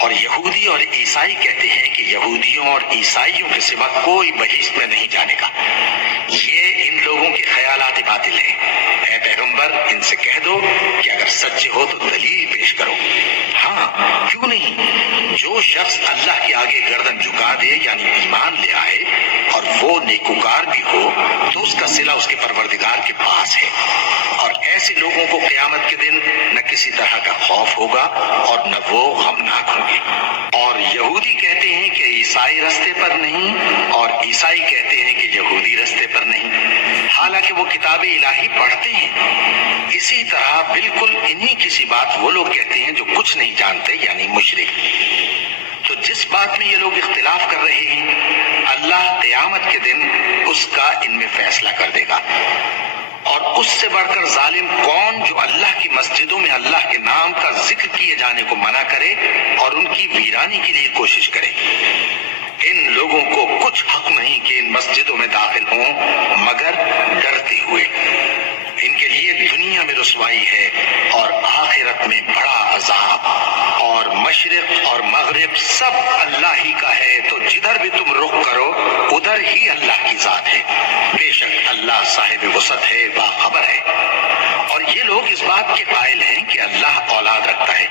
اور یہودی اور عیسائی کہتے ہیں کہ یہودیوں اور عیسائیوں کے سوا کوئی بہشت میں نہیں جانے گا۔ یہ ان لوگوں کے خیالات باطل ہیں۔ اے پیغمبر، ان سے کہہ دو کہ اگر سچے ہو تو دلیل پیش کرو۔ ہاں، کیوں نہیں؟ جو شخص اللہ کے آگے گردن جھکا دے یعنی ایمان لے آئے اور وہ نیکوکار بھی ہو تو اس کا صلہ اس کے پروردگار کے پاس ہے، اور ایسے لوگوں کو قیامت کے دن نہ کسی طرح کا خوف ہوگا اور نہ وہ غمناک ہوں گے۔ اور یہودی کہتے ہیں کہ عیسائی رستے پر نہیں، اور عیسائی کہتے ہیں کہ یہودی رستے پر نہیں، حالانکہ وہ کتاب الہی پڑھتے ہیں۔ اسی طرح بالکل انہی کسی بات وہ لوگ کہتے ہیں جو کچھ نہیں جانتے یعنی مشرک۔ تو جس بات میں یہ لوگ اختلاف کر رہے ہیں اللہ قیامت کے دن اس کا ان میں فیصلہ کر دے گا۔ اور اس سے بڑھ کر ظالم کون جو اللہ کی مسجدوں میں اللہ کے نام کا ذکر کیے جانے کو منع کرے اور ان کی ویرانی کے لیے کوشش کرے۔ ان لوگوں کو کچھ حق نہیں کہ ان مسجدوں میں داخل ہوں مگر ڈرتے ہوئے۔ ان کے لیے دنیا میں رسوائی ہے اور آخرت میں بڑا عذاب۔ اور مشرق اور مغرب سب اللہ ہی کا ہے، تو جدھر بھی تم رخ کرو ادھر ہی اللہ کی ذات ہے۔ بے شک اللہ صاحب وسعت ہے، باخبر ہے۔ اور یہ لوگ اس بات کے قائل ہیں کہ اللہ اولاد رکھتا ہے۔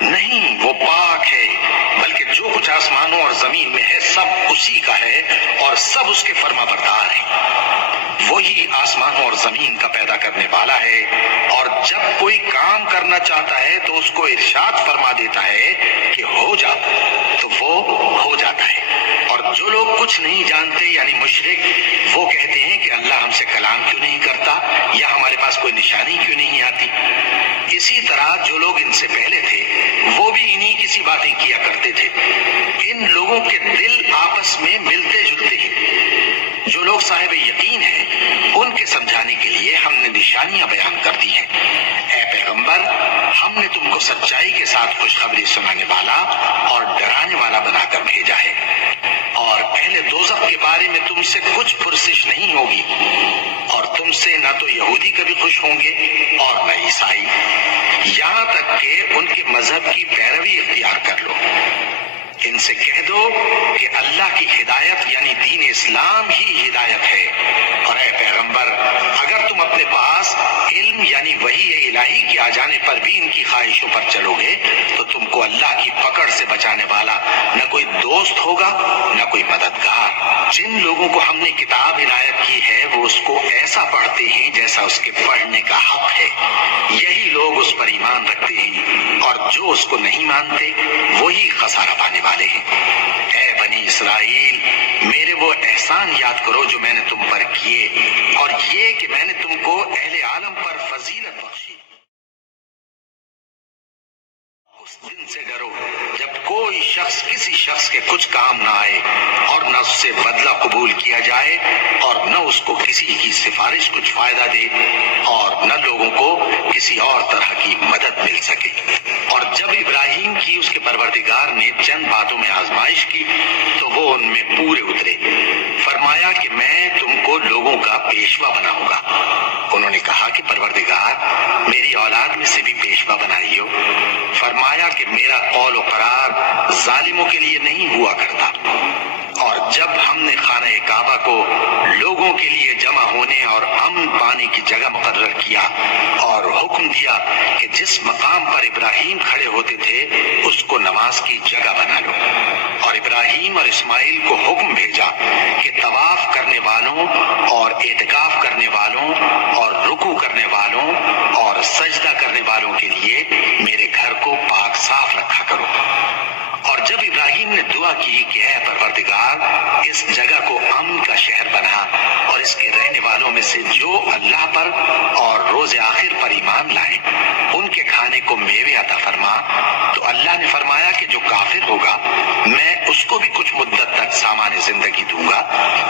نہیں، وہ پاک ہے، بلکہ جو کچھ آسمانوں اور زمین میں ہے سب اسی کا ہے اور سب اس کے فرما بردار ہیں۔ وہی آسمانوں اور زمین کا پیدا کرنے والا ہے، اور جب کوئی کام کرنا چاہتا ہے تو اس کو ارشاد فرما دیتا ہے کہ ہو جا، تو وہ ہو جاتا ہے۔ اور جو لوگ کچھ نہیں جانتے یعنی مشرک، وہ کہتے ہیں کہ اللہ ہم سے کلام کیوں نہیں کرتا یا ہمارے پاس کوئی نشانی کیوں نہیں آتی۔ اسی طرح جو لوگ ان سے پہلے تھے وہ بھی انہی کسی باتیں کیا کرتے تھے۔ ان لوگوں کے دل آپس میں ملتے جلتے ہیں۔ جو لوگ صاحب یقین ہیں ان کے سمجھانے کے لیے ہم نے نشانیاں بیان کر دی ہیں۔ اے پیغمبر، ہم نے تم کو سچائی کے ساتھ خوشخبری سنانے والا اور ڈرانے والا بنا کر بھیجا ہے، اور اہل دوزخ کے بارے میں تم سے کچھ پرسش نہیں ہوگی، اور تم سے نہ تو یہودی کبھی خوش ہوں گے اور نہ عیسائی، یہاں تک کہ ان کے مذہب کی پیروی اختیار کر لو۔ ان سے کہہ دو کہ اللہ کی ہدایت یعنی دین اسلام ہی ہدایت ہے، اور اے پیغمبر، اگر تم اپنے پاس علم یعنی وحی الہی کے آ جانے پر بھی ان کی خواہشوں پر چلو گے تو تم کو اللہ کی پکڑ سے بچانے والا نہ کوئی دوست ہوگا نہ کوئی مددگار۔ جن لوگوں کو ہم نے کتاب عنایت کی ہے وہ اس کو ایسا پڑھتے ہیں جیسا اس کے پڑھنے کا حق ہے، یہی لوگ اس پر ایمان رکھتے ہیں، اور جو اس کو نہیں مانتے وہی خسارہ پانے والے ہیں۔ اے بنی اسرائیل، میرے وہ احسان یاد کرو جو میں نے تم پر کیے، اور یہ کہ میں نے تم کو اہل عالم پر فضیلت بخشی۔ اس دن سے ڈرو جب کوئی شخص کسی شخص کے کچھ کام نہ آئے اور نہ سے بدلہ قبول کیا جائے اور نہ اس کو کسی کی سفارش کچھ فائدہ دے اور نہ لوگوں کو کسی اور طرح کی مدد مل سکے۔ اور جب ابراہیم کی اس کے پروردگار نے چند باتوں میں آزمائش کی تو وہ ان میں پورے اترے۔ فرمایا کہ میں تم کو لوگوں کا پیشوا بناؤں گا۔ انہوں نے کہا کہ پروردگار میری اولاد میں سے بھی پیشوا بنائیو۔ فرمایا کہ میرا قول و قرار ظالموں کے لیے نہیں ہوا کرتا۔ اور جب ہم نے خانہ کعبہ کو لوگوں کے لیے جمع ہونے اور امن پانے کی جگہ مقرر کیا اور حکم دیا کہ جس مقام پر ابراہیم کھڑے ہوتے تھے اس کو نماز کی جگہ بنا لو، اور ابراہیم اور اسماعیل کو حکم بھیجا کہ طواف کرنے والوں اور اعتکاف کرنے والوں اور رکوع کرنے والوں اور سجدہ کرنے والوں کے لیے میرے گھر کو پاک صاف رکھا کرو۔ اور جب ابراہیم نے دعا کی کہ اے پروردگار اس جگہ کو امن کا شہر بنا اور اس کے رہنے والوں میں سے جو اللہ پر اور روز آخر پر ایمان لائیں ان کے کھانے کو میوے عطا فرما، تو اللہ نے فرمایا کہ جو کافر ہوگا میں اس کو بھی کچھ مدت تک سامان زندگی دوں گا،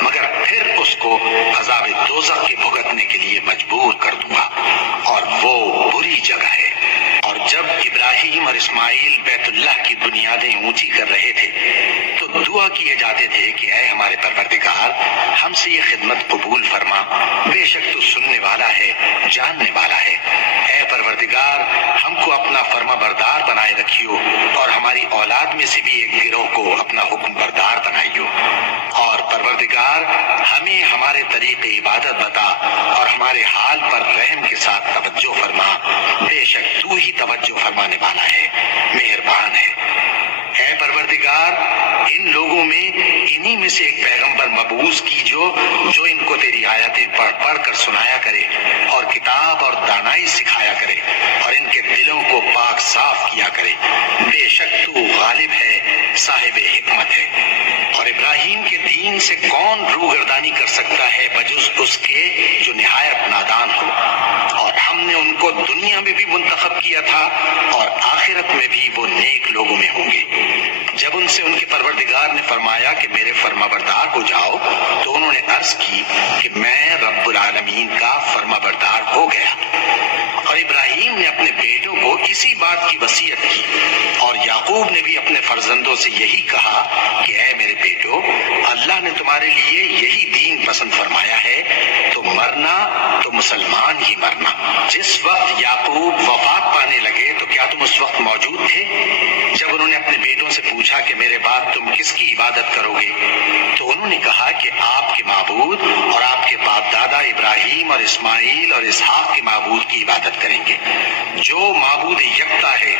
مگر پھر اس کو عذاب دوزخ کے بھگتنے کے لیے مجبور کر دوں گا، اور وہ بری جگہ ہے۔ اور جب ابراہیم اور اسماعیل بیت اللہ کی بنیادیں اونچی کر رہے تھے تو دعا کیے جاتے تھے کہ اے ہمارے پروردگار ہم سے یہ خدمت قبول فرما، بے شک تو سننے والا ہے، جاننے والا ہے۔ اے پروردگار ہم کو اپنا فرما بردار بنائے رکھیو اور ہماری اولاد میں سے بھی ایک گروہ کو اپنا حکم بردار بنائیو، اور پروردگار ہمیں ہمارے طریق عبادت بتا اور ہمارے حال پر رحم کے ساتھ توجہ فرما، بے شک تو ہی توجہ فرمانے والا ہے، مہربان ہے۔ اے پروردگار ان لوگوں میں انہی میں سے ایک پیغمبر مبعوث کی جو ان کو تیری آیتیں پڑھ پڑھ کر سنایا کرے اور کتاب اور دانائی سکھایا کرے اور ان کے دلوں کو پاک صاف کیا کرے، بے شک تو غالب ہے، صاحب حکمت ہے۔ اور ابراہیم کے دین سے کون روگردانی کر سکتا ہے بجز اس کے جو نہایت نادان ہو، اور ہم نے ان کو دنیا میں بھی منتخب کیا تھا اور آخرت میں بھی وہ نیک لوگوں میں ہوں گے۔ جب ان سے ان کے پروردگار نے فرمایا کہ میرے فرما بردار ہو جاؤ تو انہوں نے عرض کی کہ میں رب العالمین کا فرما بردار ہو گیا۔ اور ابراہیم نے اپنے بیٹوں کو اسی بات کی وصیت کی، اور یعقوب نے بھی اپنے فرزندوں سے یہی کہا کہ اے میرے بیٹو، اللہ نے تمہارے لیے یہی دین پسند فرمایا ہے، تو مرنا تو مسلمان ہی مرنا۔ جس وقت یعقوب وفات پانے لگے تو کیا تم اس وقت موجود تھے جب انہوں نے اپنے بیٹوں سے پوچھا کہ میرے بعد تم کس کی عبادت کرو گے؟ تو انہوں نے کہا کہ آپ کے معبود اور آپ کے باپ دادا ابراہیم اور اسماعیل اور اسحاق کے معبود کی عبادت کریں گے، جو معبود یکتا ہے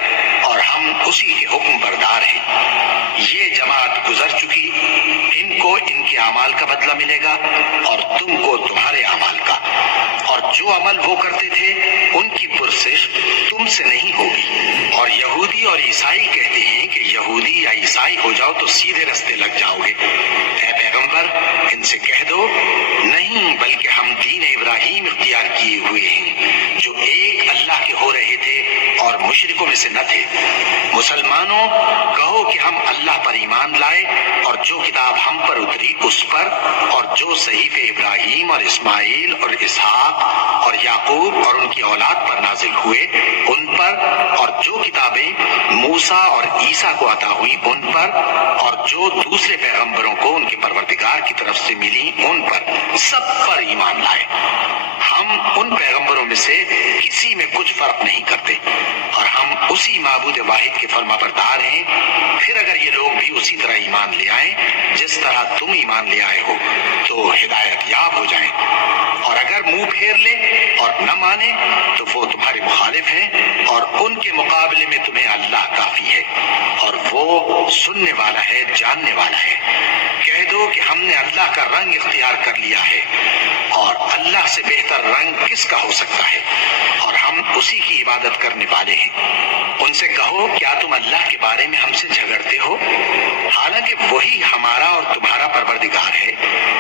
اور ہم اسی کے حکم بردار ہیں۔ یہ جماعت گزر چکی، ان کو ان کے اعمال کا بدلہ ملے گا اور تم کو تمہارے اعمال کا، اور جو عمل وہ کرتے تھے ان کی پرسش تم سے نہیں ہوگی۔ اور یہودی اور عیسائی کہتے ہیں کہ یہودی یا عیسائی ہو جاؤ تو سیدھے رستے لگ جاؤ گے۔ اے پیغمبر ان سے کہہ دو نہیں، بلکہ ہم دین ابراہیم اختیار کیے ہوئے ہیں جو ایک اللہ کے ہو رہے تھے اور مشرکوں میں سے نہ تھے۔ مسلمانوں کہو کہ ہم اللہ پر ایمان لائے اور جو کتاب ہم پر اتری اس پر، اور جو صحیفے ابراہیم اور اسماعیل اور اسحاق اور یعقوب اور ان کی اولاد پر نازل ہوئے ان پر، اور جو کتابیں موسیٰ اور عیسیٰ کو عطا ہوئی ان پر، اور جو دوسرے پیغمبروں کو ان کے پروردگار کی طرف سے ملی ان پر، سب پر ایمان لائے۔ ہم ان پیغمبروں میں سے کسی میں کچھ فرق نہیں کرتے، اور ہم اسی معبود واحد کے فرما بردار ہیں۔ پھر اگر یہ لوگ بھی اسی طرح ایمان لے آئیں جس طرح تم ایمان لے آئے ہو تو ہدایت یاب ہو جائیں، اور اگر منہ پھیر لے اور نہ مانے تو وہ تمہارے مخالف ہیں، اور ان کے مقابلے میں تمہیں اللہ کافی ہے، اور وہ سننے والا ہے، جاننے والا ہے۔ کہہ دو کہ ہم نے اللہ کا رنگ اختیار کر لیا ہے، اور اللہ سے بہتر رنگ کس کا ہو سکتا ہے، اور ہم اسی کی عبادت کرنے والے ہیں۔ ان سے کہو کیا تم اللہ کے بارے میں ہم سے جھگڑتے ہو، حالانکہ وہی ہمارا اور تمہارا پروردگار ہے،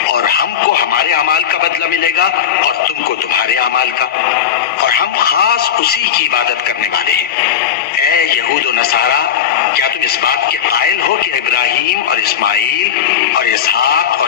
اور ہم کو ہمارے اعمال کا بدلہ ملے گا اور تم کو تمہارے اعمال کا، اور ہم خاص اسی کی عبادت کرنے والے ہیں۔ اے یہود و نصارا، کیا تم اس بات کے قائل ہو کہ ابراہیم اور اسماعیل اور اسحاق اور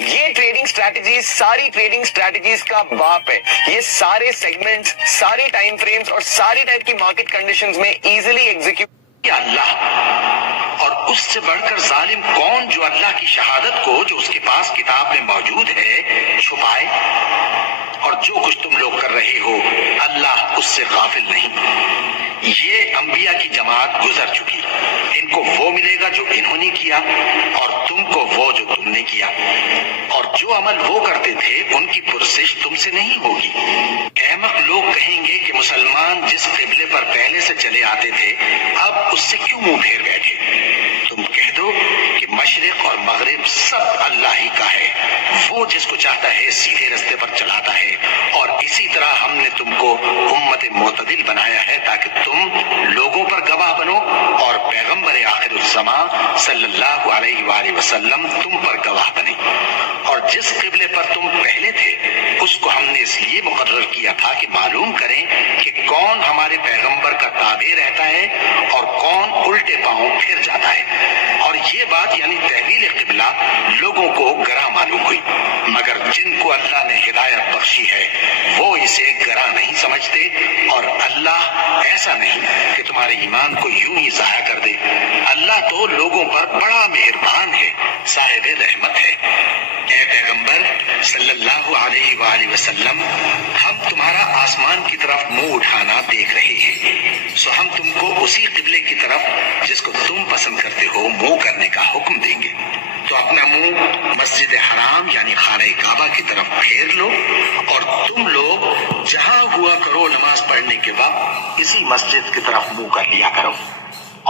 یہ ٹریڈنگ اسٹریٹجیز ساری ٹریڈنگ اسٹریٹجیز کا باپ ہے. یہ سارے سیگمنٹس، سارے ٹائم فریمز اور ساری ٹائپ کی مارکیٹ کنڈیشنز میں ایزیلی ایگزیکیوٹ. یا اللہ، اور اس سے بڑھ کر ظالم کون جو اللہ کی شہادت کو جو اس کے پاس کتاب میں موجود ہے چھپائے؟ اور جو کچھ تم لوگ کر رہے ہو اللہ اس سے غافل نہیں. یہ انبیاء کی جماعت گزر چکی، ان کو وہ ملے گا جو انہوں نے کیا اور تم کو وہ جو تم نے کیا، اور جو عمل وہ کرتے تھے ان کی پرسش تم سے نہیں ہوگی. احمق لوگ کہیں گے کہ مسلمان جس قبلے پر پہلے سے چلے آتے تھے اب اس سے کیوں منہ پھیر بیٹھے؟ تم کہہ دو کہ مشرق اور مغرب سب اللہ ہی کا ہے، وہ جس کو چاہتا ہے سیدھے رستے پر چلاتا ہے، اور اسی طرح ہم نے تم کو امت معتدل بنایا ہے تاکہ تم لوگوں پر گواہ بنو اور پیغمبر آخر الزمان صلی اللہ علیہ وآلہ وسلم تم پر گواہ بنے. اور جس قبلے پر تم پہلے تھے اس کو ہم نے اس لیے مقرر کیا تھا کہ معلوم کریں کہ کون ہمارے پیغمبر کا تابع رہتا ہے اور کون الٹے پاؤں پھر جاتا ہے. اور یہ بات یعنی تحویل قبلہ لوگوں کو گراں معلوم ہوئی، مگر جن کو اللہ نے ہدایت بخشی ہے وہ اسے گراں نہیں سمجھتے، اور اللہ ایسا نہیں کہ تمہارے ایمان کو یوں ہی ضائع کر دے. اللہ تو لوگوں پر بڑا مہربان ہے، صاحب رحمت ہے. اے پیغمبر صلی اللہ علیہ وآلہ وسلم، ہم تمہارا آسمان کی طرف منہ اٹھانا دیکھ رہے ہیں، سو ہم تم کو اسی قبلے کی طرف جس کو تم پسند کرتے ہو منہ کرنے کا حکم دیں گے. تو اپنا منہ مسجد حرام یعنی خانہ کعبہ کی طرف پھیر لو، اور تم لوگ جہاں ہوا کرو نماز پڑھنے کے وقت اسی مسجد کی طرف منہ کر لیا کرو.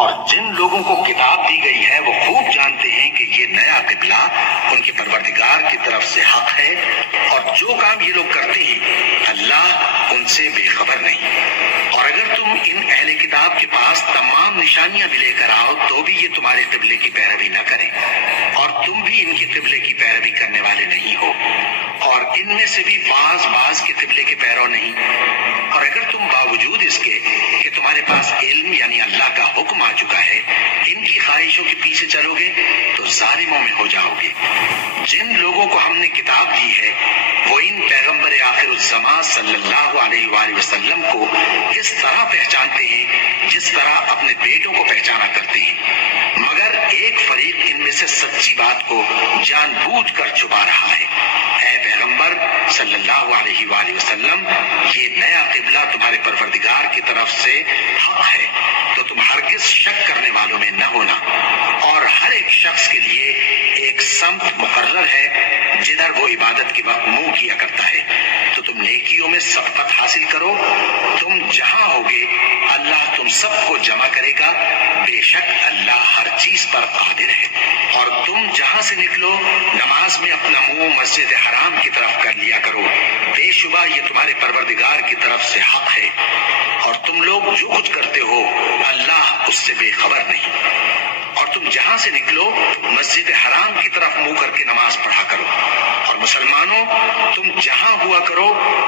اور جن لوگوں کو کتاب دی گئی ہے وہ خوب جانتے ہیں کہ یہ نیا قبلہ ان کے پروردگار کی طرف سے حق ہے، اور جو کام یہ لوگ کرتے ہیں اللہ ان سے بے خبر نہیں. اور اگر تم ان اہل کتاب کے پاس تمام نشانیاں بھی لے کر آؤ تو بھی یہ تمہارے قبلے کی پیروی نہ کریں، اور تم بھی ان کے قبلے کی پیروی کرنے والے نہیں ہو، اور ان میں سے بھی بعض کے قبلے کے پیرو نہیں. اور اگر تم باوجود اس کے کہ تمہارے پاس علم یعنی اللہ کا حکم آ چکا ہے ان کی خواہشوں کے پیچھے چلو گے تو ظالموں میں ہو جاؤ گے. جن لوگوں کو ہم نے کتاب دی ہے وہ ان پیغمبر آخر الزمان صلی اللہ علیہ وآلہ وسلم کو اس طرح پہچانتے ہیں جس طرح اپنے بیٹوں کو پہچانا کرتے ہیں، مگر ایک فریق ان میں سے سچی بات کو جان بوجھ کر چھپا رہا ہے. اے پیغمبر صلی اللہ علیہ وآلہ وسلم، یہ نیا قبلہ تمہارے پروردگار کی طرف سے حق ہے، تو تم ہرگز شک کرنے والوں میں نہ ہونا. اور ہر ایک شخص کے لیے ایک سمت مقرر ہے جدھر وہ عبادت کے وقت منہ کیا کرتا ہے. تو تم نیکیوں میں سبقت حاصل کرو، تم جہاں ہوگے اللہ تم سب کو جمع کرے گا، بے شک اللہ ہر چیز پر قادر ہے. اور تم جہاں سے نکلو نماز میں اپنا منہ مسجد حرام کی طرف کر لیا کرو، بے شبہ یہ تمہارے پروردگار کی طرف سے حق ہے، اور تم لوگ جو کچھ کرتے ہو اللہ اس سے بے خبر نہیں. اور تم جہاں سے نکلو مسجد حرام کی طرف منہ کر کے نماز پڑھا کرو، اور مسلمانوں تم جہاں ہوا کرو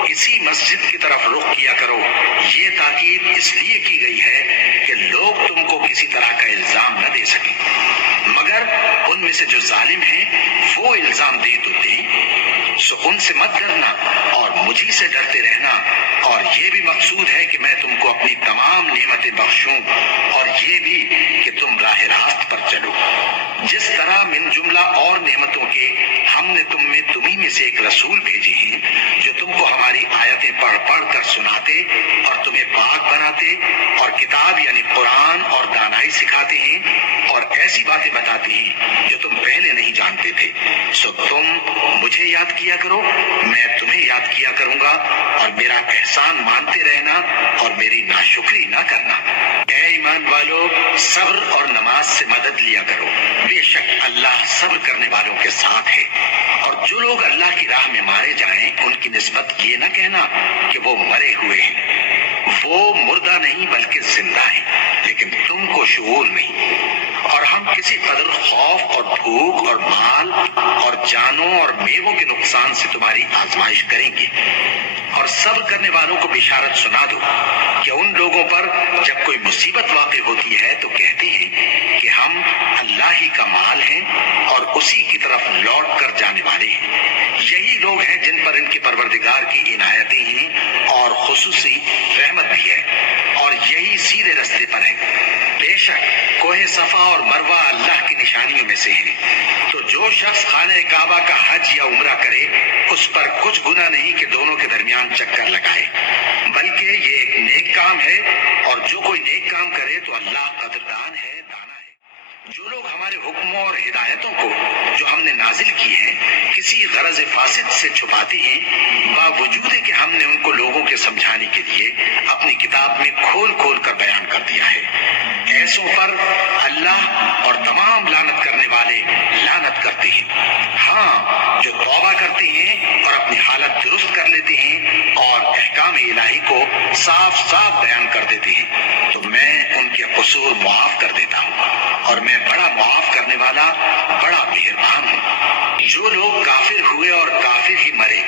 اسی مسجد کی طرف رخ کیا کرو. یہ تاکید اس لیے کی گئی ہے کہ لوگ تم کو کسی طرح کا الزام نہ دے سکیں، مگر ان میں سے جو ظالم ہیں وہ الزام دے تو دیں. سو ان سے مت ڈرنا اور مجھی سے ڈرتے رہنا، اور یہ بھی مقصود ہے کہ میں تم کو اپنی تمام نعمتیں بخشوں، اور یہ بھی کہ تم راہ راست پر چلو. جس طرح من جملہ اور نعمتوں کے ہم نے تمہیں میں سے ایک رسول بھیجے ہیں جو تم کو ہماری آیتیں پڑھ پڑھ کر سناتے اور تمہیں پاک بناتے، اور کتاب یعنی قرآن اور دانائی سکھاتے ہیں، اور ایسی باتیں بتاتے ہیں جو تم پہلے نہیں جانتے تھے. سو تم مجھے یاد کیا کرو، میں تمہیں یاد کیا کروں گا، اور میرا احسان مانتے رہنا اور میری ناشکری نہ کرنا. اے ایمان والو، صبر اور نماز سے مدد لیا کرو، بے شک اللہ صبر کرنے والوں کے ساتھ ہے. اور جو لوگ اللہ کی راہ میں مارے جائیں ان کی نسبت یہ نہ کہنا کہ وہ مرے ہوئے ہیں، وہ مردہ نہیں بلکہ زندہ ہیں، لیکن تم کو شعور نہیں۔ اور ہم کسی قدر خوف اور بھوک اور مال اور جانوں اور میووں کے نقصان سے تمہاری آزمائش کریں گے۔ اور صبر کرنے والوں کو بشارت سنا دو کہ ان لوگوں پر جب کوئی مصیبت واقع ہوتی ہے تو کہتے ہیں کہ ہم اللہ ہی کا مال ہیں اور اسی کی طرف لوٹ کر جانے والے ہیں۔ یہی لوگ ہیں جن پر ان کے پروردگار کی عنایتیں ہیں اور خصوصی رحمت بھی ہے، اور یہی سیدھے رستے پر ہے۔ بے شک کوہ صفا اور مروہ اللہ کی نشانیوں میں سے ہیں، تو جو شخص خانہ کعبہ کا حج یا عمرہ کرے اس پر کچھ گناہ نہیں کہ دونوں کے درمیان چکر لگائے، بلکہ یہ ایک نیک کام ہے، اور جو کوئی نیک کام کرے تو اللہ قدردان ہے، دانا ہے۔ جو لوگ ہمارے حکموں اور ہدایتوں کو جو ہم نے نازل کی ہیں کسی غرض فاسد سے چھپاتے ہیں، باوجود کہ ہم نے ان کو لوگوں کے سمجھانے کے لیے اپنی کتاب میں کھول کھول کر بیان کر دیا ہے، ایسوں پر اللہ اور تمام لعنت کرنے والے لعنت کرتے ہیں۔ ہاں، جو توبہ کرتے ہیں اور اپنی حالت درست کر لیتے ہیں اور احکام الہی کو صاف صاف بیان کر دیتے ہیں تو میں ان کے قصور معاف کر دیتا ہوں، اور میں بڑا معاف کرنے والا بڑا مہربان ہوں۔ جو لوگ کافر ہوئے اور کافر ہی مرے،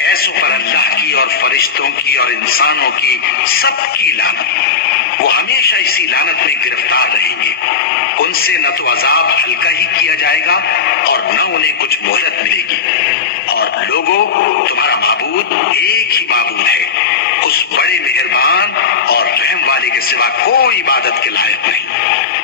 ایسوں پر اللہ کی اور فرشتوں کی اور انسانوں کی سب کی لعنت، وہ ہمیشہ اسی لعنت میں گرفتار رہیں گے۔ ان سے نہ تو عذاب ہلکا ہی کیا جائے گا اور نہ انہیں کچھ مہلت ملے گی۔ اور لوگوں، تمہارا معبود ایک ہی معبود ہے، اس بڑے مہربان اور رحم والے کے سوا کوئی عبادت کے لائق نہیں۔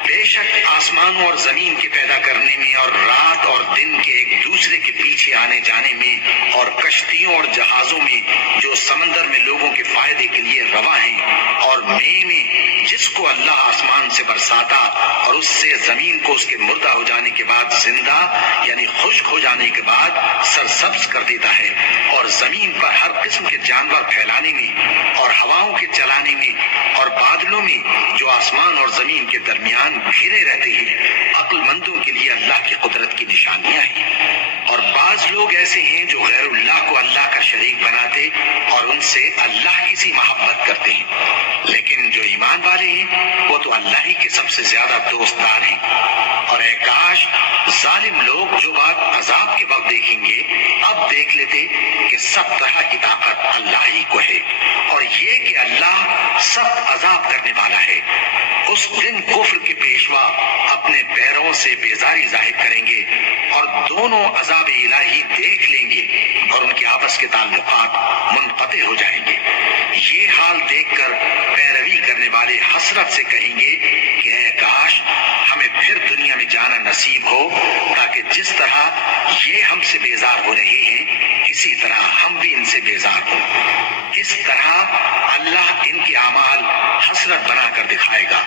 بے شک آسمانوں اور زمین کے پیدا کرنے میں اور رات اور دن کے ایک دوسرے کے پیچھے آنے جانے میں اور کشتیوں اور جہازوں میں جو سمندر میں لوگوں کے فائدے کے لیے رواں ہیں، اور مے میں جس کو اللہ آسمان سے برساتا اور اس سے زمین کو اس کے مردہ ہو جانے کے بعد زندہ یعنی خشک ہو جانے کے بعد سرسبز کر دیتا ہے، اور زمین پر ہر قسم کے جانور پھیلانے میں اور ہواؤں کے چلانے میں اور بادلوں میں جو آسمان اور زمین کے درمیان گھرے رہتے ہیں، عقل مندوں کے لیے اللہ کی قدرت کی نشانیاں ہیں۔ اور بعض لوگ ایسے ہیں جو غیر اللہ کو اللہ کا شریک بناتے اور ان سے اللہ کی سی محبت کرتے ہیں، لیکن جو ایمان والے ہیں وہ تو اللہ ہی کے سب سے زیادہ دوستدار ہیں۔ اور اے کاش ظالم لوگ جو بات عذاب کے وقت دیکھیں گے اب دیکھ لیتے کہ سب طرح کی طاقت اللہ ہی کو ہے، اور یہ کہ اللہ سخت عذاب کرنے والا ہے۔ اس دن کفر کے پیشوا اپنے پیروں سے بیزاری ظاہر کریں گے اور دونوں عذاب الہی دیکھ لیں گے اور ان کے آپس کے تعلقات منقطع ہو جائیں گے۔ یہ حال دیکھ کر پیروی کرنے والے حسرت سے کہیں گے کہ اے کاش ہمیں پھر دنیا میں جانا نصیب ہو، تاکہ جس طرح یہ ہم سے بیزار ہو رہے ہیں اسی طرح ہم بھی ان سے بیزار ہوں۔ اس طرح اللہ ان کے اعمال حسرت بنا کر دکھائے گا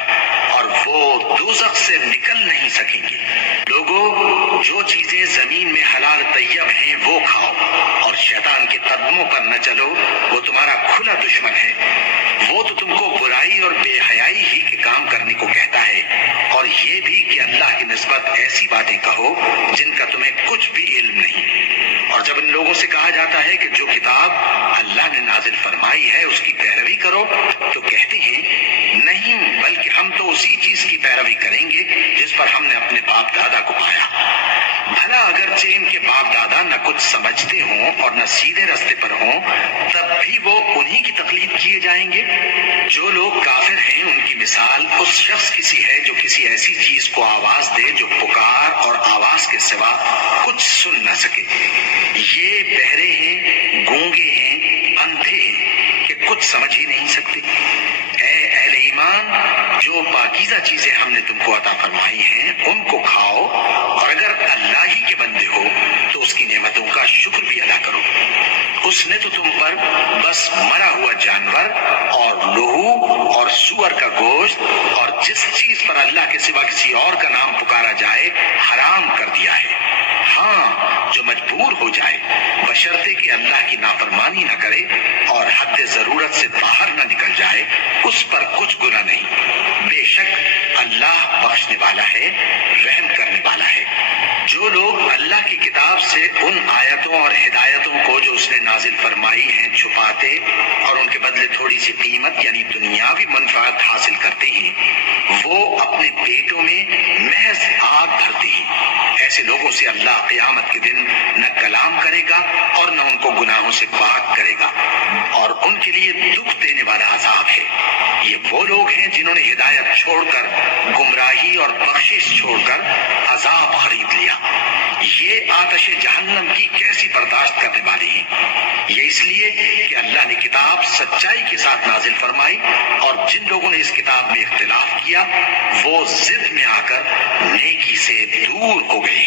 اور وہ دوزخ سے نکل نہیں سکیں گے۔ لوگوں، جو چیزیں زمین میں حلال طیب ہیں وہ کھاؤ، اور شیطان کے قدموں پر نہ چلو، وہ تمہارا کھلا دشمن ہے۔ وہ تو تم کو برائی اور بے حیائی ہی کے کام کرنے کو کہتا ہے، اور یہ بھی کہ اللہ کی نسبت ایسی باتیں کہو جن کا تمہیں کچھ بھی علم نہیں۔ اور جب ان لوگوں سے کہا جاتا ہے کہ جو کتاب اللہ نے نازل فرمائی ہے اس کی پیروی کرو، تو کہتے ہیں نہیں، بلکہ ہم تو اسی چیز کی پیروی کریں گے جس پر ہم نے اپنے باپ دادا کو پایا۔ بھلا اگرچہ ان کے باپ دادا نہ کچھ سمجھتے ہوں اور نہ سیدھے راستے پر ہوں، تب بھی وہ انہی کی تقلید کیے جائیں گے۔ جو لوگ کافر ہیں ان کی مثال اس شخص کی سی ہے جو کسی ایسی چیز کو آواز دے جو پکار اور آواز کے سوا کچھ سن نہ سکے۔ یہ بہرے ہیں، گونگے ہیں، اندھے ہیں کہ کچھ سمجھ ہی نہیں سکتے۔ اے اہل ایمان، جو پاکیزہ چیزیں ہم نے تم کو عطا فرمائی ہیں ان کو کھاؤ، اور اگر اللہ ہی کے بندے ہو تو اس کی نعمتوں کا شکر بھی ادا کرو۔ اس نے تو تم پر بس مرا ہوا جانور اور لہو اور سور کا گوشت اور جس چیز پر اللہ کے سوا کسی اور کا نام پکارا جائے حرام کر دیا ہے۔ ہاں، جو مجبور ہو جائے بشرطے کہ اللہ کی نافرمانی نہ کرے اور حد ضرورت سے باہر نہ نکل جائے، اس پر کچھ گناہ نہیں۔ بے شک اللہ بخشنے والا ہے، رحم کرنے والا ہے۔ جو لوگ اللہ کی کتاب سے ان آیتوں اور ہدایتوں کو جو اس نے نازل فرمائی ہیں چھپاتے اور ان کے بدلے تھوڑی تھوڑی سی قیمت یعنی دنیاوی منفعت حاصل کرتے ہیں وہ اپنے پیٹوں میں محض آگ بھرتے ہیں۔ ایسے لوگوں سے اللہ قیامت کے دن نہ کلام کرے گا اور نہ ان کو گناہوں سے پاک کرے گا، اور ان کے لیے دکھ دینے والا عذاب ہے۔ یہ وہ لوگ ہیں جنہوں نے ہدایت چھوڑ کر گمراہی اور بخشش چھوڑ کر عذاب خرید لیا۔ یہ آتش جہنم کی کیسی برداشت کرنے والے ہیں۔ یہ اس لیے کہ اللہ نے کتاب سچائی کے ساتھ نازل فرمائی، اور جن لوگوں نے اس کتاب میں اختلاف کیا وہ ضد میں آ کر نیکی سے دور ہو گئے۔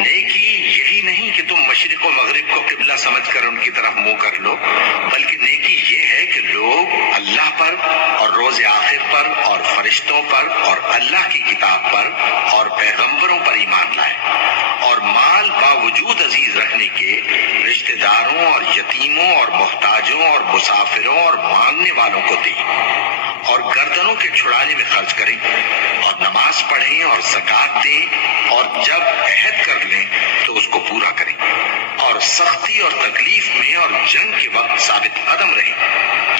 نیکی یہی نہیں کہ تم مشرق و مغرب کو قبلہ سمجھ کر ان کی طرف منہ کر لو، بلکہ نیکی یہ ہے کہ لوگ اللہ پر اور روز آخر پر اور فرشتوں پر اور اللہ کی کتاب پر اور پیغمبروں پر ایمان لائے، اور مال باوجود عزیز رکھنے کے رشتہ داروں اور یتیموں اور محتاجوں اور مسافروں اور مانگنے والوں کو دیں، اور گردنوں کے چھڑانے میں خرچ کریں، اور نماز پڑھیں اور زکوٰۃ دیں، اور جب عہد کر لیں تو اس کو پورا کریں، اور سختی اور تکلیف میں اور جنگ کے وقت ثابت قدم رہیں۔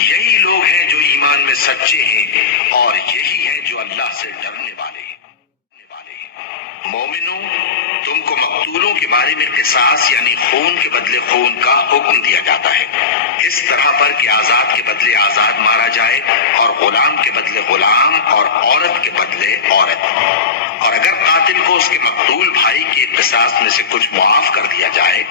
یہی لوگ ہیں جو ایمان میں سچے ہیں، اور یہی ہیں جو اللہ سے ڈرنے والے ہیں۔ مومنوں، تم کو مقتولوں کے بارے میں قصاص یعنی خون کے بدلے خون کا حکم دیا جاتا ہے، اس طرح پر کہ آزاد کے بدلے آزاد مارا جائے، اور غلام کے بدلے غلام، اور عورت کے بدلے عورت، اور اگر قاتل کو اس کے مقتول بھائی کے قصاص میں سے کچھ معاف کر دیا جائے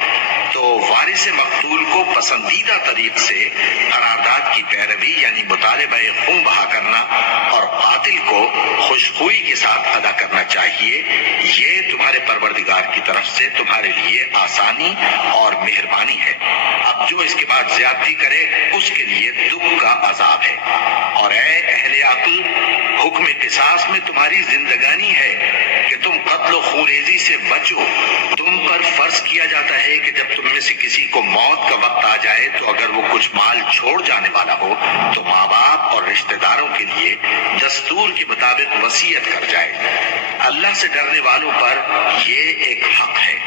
تو وارث مقتول کو پسندیدہ طریق سے قرارداد کی پیروی یعنی مطالبہ خون بہا کرنا اور قاتل کو خوشخوئی کے ساتھ ادا کرنا چاہیے۔ یہ تمہارے پروردگار کی طرف سے تمہارے لیے آسانی اور مہربانی ہے۔ اب جو اس کے بعد زیادتی کرے اس کے لیے دکھ کا عذاب ہے۔ اور اے اہل عقل، حکم قصاص میں تمہاری زندگانی ہے کہ تم قتل و خوریزی سے بچو۔ تم پر فرض کیا جاتا ہے کہ جب تم میں سے کسی کو موت کا وقت آ جائے تو اگر وہ کچھ مال چھوڑ جانے والا ہو تو ماں باپ اور رشتہ داروں کے لیے دستور کے مطابق وصیت کر جائے۔ اللہ سے ڈرنے والوں پر یہ ایک حق ہے۔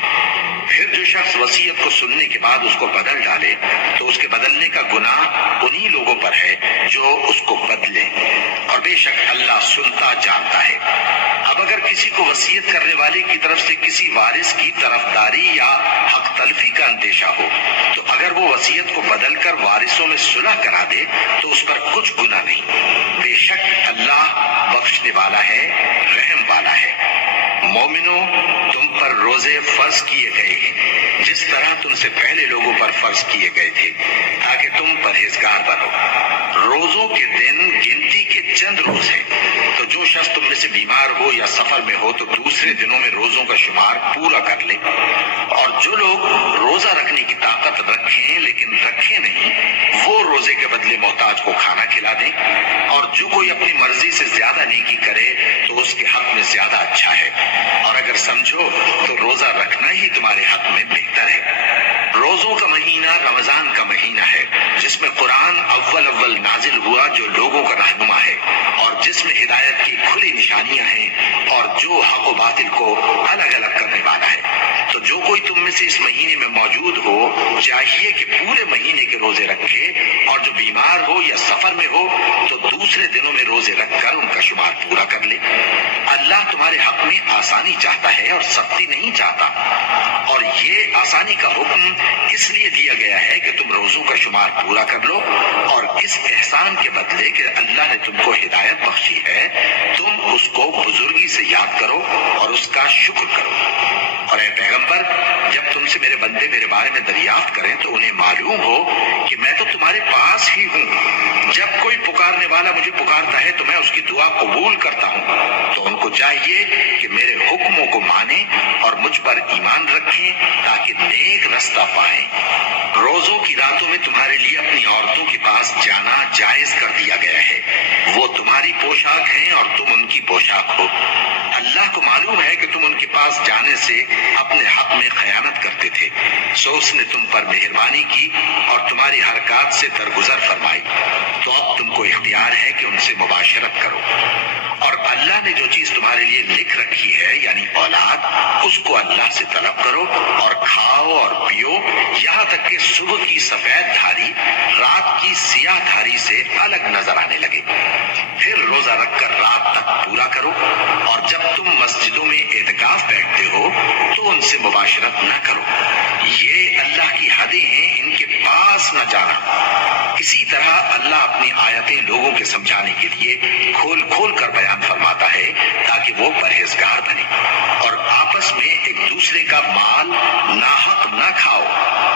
پھر جو شخص وصیت کو سننے کے بعد اس کو بدل ڈالے تو اس کے بدلنے کا گناہ انہی لوگوں پر ہے جو اس کو بدلیں، اور بے شک اللہ سنتا جانتا ہے۔ اب اگر کسی کو وصیت کرنے والے کی طرف سے کسی وارث کی طرفداری یا حق تلفی کا اندیشہ ہو تو اگر وہ وصیت کو بدل کر وارثوں میں صلح کرا دے تو اس پر کچھ گناہ نہیں، بے شک اللہ بخشنے والا ہے، رحم والا ہے۔ مومنوں، تم پر روزے فرض کیے گئے ہیں جس طرح تم سے پہلے لوگوں پر فرض کیے گئے تھے تاکہ تم پرہیزگار بنو۔ روزوں کے دن گنتی کے چند روز ہیں، تو جو شخص تم میں سے بیمار ہو یا سفر میں ہو تو دوسرے دنوں میں روزوں کا شمار پورا کر لے، اور جو لوگ روزہ رکھنے کی طاقت رکھیں لیکن رکھے نہیں وہ روزے کے بدلے محتاج کو کھانا کھلا دیں، اور جو کوئی اپنی مرضی سے زیادہ نیکی کرے تو اس کے حق میں زیادہ اچھا ہے، اور اگر سمجھو تو روزہ رکھنا ہی تمہارے حق میں بہتر ہے۔ روزوں کا مہینہ رمضان کا مہینہ ہے جس میں قرآن اول نازل ہوا جو لوگوں کا رہنما ہے اور جس میں ہدایت کی کھلی نشانیاں ہیں اور جو حق و باطل کو الگ الگ کرنے والا ہے۔ تو جو کوئی تم میں سے اس مہینے میں موجود ہو چاہیے کہ پورے مہینے کے روزے رکھے، اور جو بیمار ہو یا سفر میں ہو تو دوسرے دنوں میں روزے رکھ کر ان کا شمار پورا کر لے۔ اللہ تمہارے حق میں آسانی چاہتا ہے اور سختی نہیں چاہتا، اور یہ آسانی کا حکم اس لیے دیا گیا ہے کہ تم روزوں کا شمار پورا کر لو، اور اس احسان کے بدلے کہ اللہ نے تم کو ہدایت بخشی ہے تم اس کو بزرگی سے یاد کرو اور اس کا شکر کرو۔ اور اے پیغمبر، جب تم سے میرے بندے میرے بارے میں دریافت کریں تو انہیں معلوم ہو کہ میں تو تمہارے پاس ہی ہوں۔ جب کوئی پکارنے والا مجھے پکارتا ہے تو میں اس کی دعا قبول کرتا ہوں، تو ان کو چاہیے کہ میرے حکموں کو مانیں اور مجھ پر ایمان رکھیں تاکہ نیک رستہ پائیں۔ روزوں کی راتوں میں تمہارے لیے اپنی عورتوں کے پاس جانا جائز کر دیا گیا ہے، وہ تمہاری پوشاک ہیں اور تم ان کی پوشاک ہو۔ اللہ کو معلوم ہے کہ تم ان کے پاس جانے سے اپنے حق میں خیانت کرتے تھے، سو اس نے تم پر مہربانی کی اور تمہاری حرکات سے درگزر فرمائی، تو اب تم کو اختیار تیار ہے کہ ان سے مباشرت کرو، اور اللہ نے جو چیز تمہارے لیے لکھ رکھی ہے یعنی اولاد، اس کو اللہ سے طلب کرو اور کھاؤ اور پیو یہاں تک کہ صبح کی سفید دھاری رات کی سیاہ دھاری سے الگ نظر آنے لگے، پھر روزہ رکھ کر رات تک پورا کرو، اور جب تم مسجدوں میں اعتکاف بیٹھتے ہو تو ان سے مباشرت نہ کرو، یہ اللہ کی حدیں ہیں، ان کے پاس نہ جانا۔ اسی طرح اللہ اپنی آیتیں لوگوں کے سمجھانے کے لیے کھول کھول کر بیان فرماتا ہے تاکہ وہ پرہیزگار بنے، اور آپس میں ایک دوسرے کا مال ناحق نہ کھاؤ،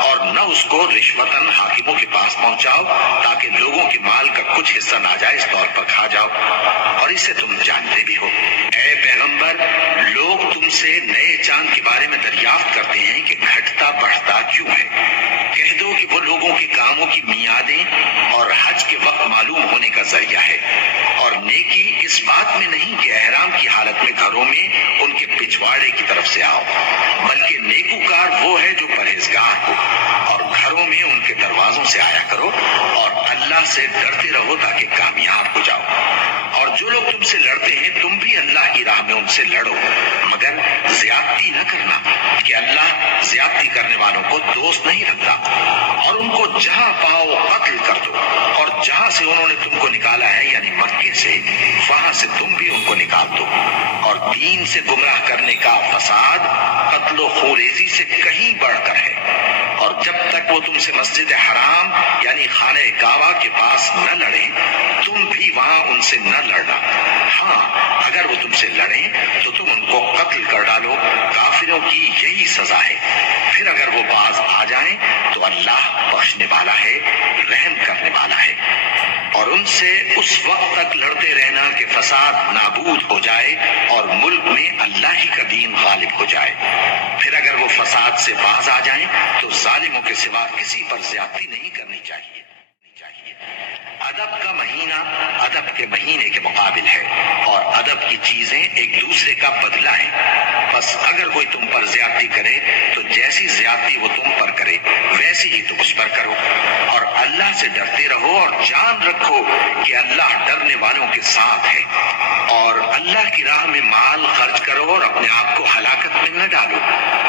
اور نہ اس کو رشوتاً حاکموں کے پاس پہنچاؤ تاکہ لوگوں کے مال کا کچھ حصہ ناجائز طور پر کھا جاؤ، اور اسے تم جانتے بھی ہو۔ اے پیغمبر، لوگ تم سے نئے چاند کے بارے میں دریافت کرتے ہیں کہ گھٹتا بڑھتا کیوں ہے؟ کہہ دو کہ وہ لوگوں کے کاموں کی میعادیں اور حج کے وقت معلوم ہونے کا ذریعہ ہے، اور نیکی اس بات میں نہیں کہ احرام کی حالت میں گھروں میں ان کے پچھواڑے کی طرف سے آؤ، بلکہ نیکوکار وہ ہے جو پرہیزگار ہو، اور گھروں میں ان کے دروازوں سے آیا کرو، اور اللہ سے ڈرتے رہو تاکہ کامیاب ہو جاؤ۔ اور جو لوگ تم سے لڑتے ہیں تم بھی اللہ کی راہ میں ان سے لڑو، مگر زیادتی نہ کرنا، کہ اللہ زیادتی کرنے والوں کو دوست نہیں رکھتا، اور ان کو جہاں پاؤ قتل کر دو، اور جہاں سے انہوں نے تم کو نکالا ہے یعنی مکے سے، وہاں سے تم بھی ان کو نکال دو، اور دین سے گمراہ کرنے کا فساد قتل و خوریزی سے کہیں بڑھ کر ہے، اور جب تک وہ تم سے مسجد حرام یعنی خانہ کعبہ کے پاس نہ لڑیں تم بھی وہاں ان سے نہ لڑنا، ہاں اگر وہ تم سے لڑیں تو تم ان کو قتل کر ڈالو، کافروں کی یہی سزا ہے، پھر اگر وہ باز آ جائیں تو اللہ بخشنے والا ہے، رحم کرنے والا ہے۔ اور ان سے اس وقت تک لڑتے رہنا کہ فساد نابود ہو جائے اور ملک میں اللہ ہی کا دین غالب ہو جائے، پھر اگر وہ فساد سے باز آ جائیں تو ظالموں کے سوا کسی پر زیادتی نہیں کرنی چاہیے۔ ادب کا مہینہ ادب کے مہینے کے مقابل ہے، اور ادب کی چیزیں ایک دوسرے کا بدلہ ہیں، بس اگر کوئی تم پر زیادتی کرے تو جیسی زیادتی وہ تم پر کرے ویسی ہی تم اس پر کرو، اور اللہ سے ڈرتے رہو اور جان رکھو کہ اللہ ڈرنے والوں کے ساتھ ہے، اور اللہ کی راہ میں مال خرچ کرو اور اپنے آپ کو ہلاکت میں نہ ڈالو،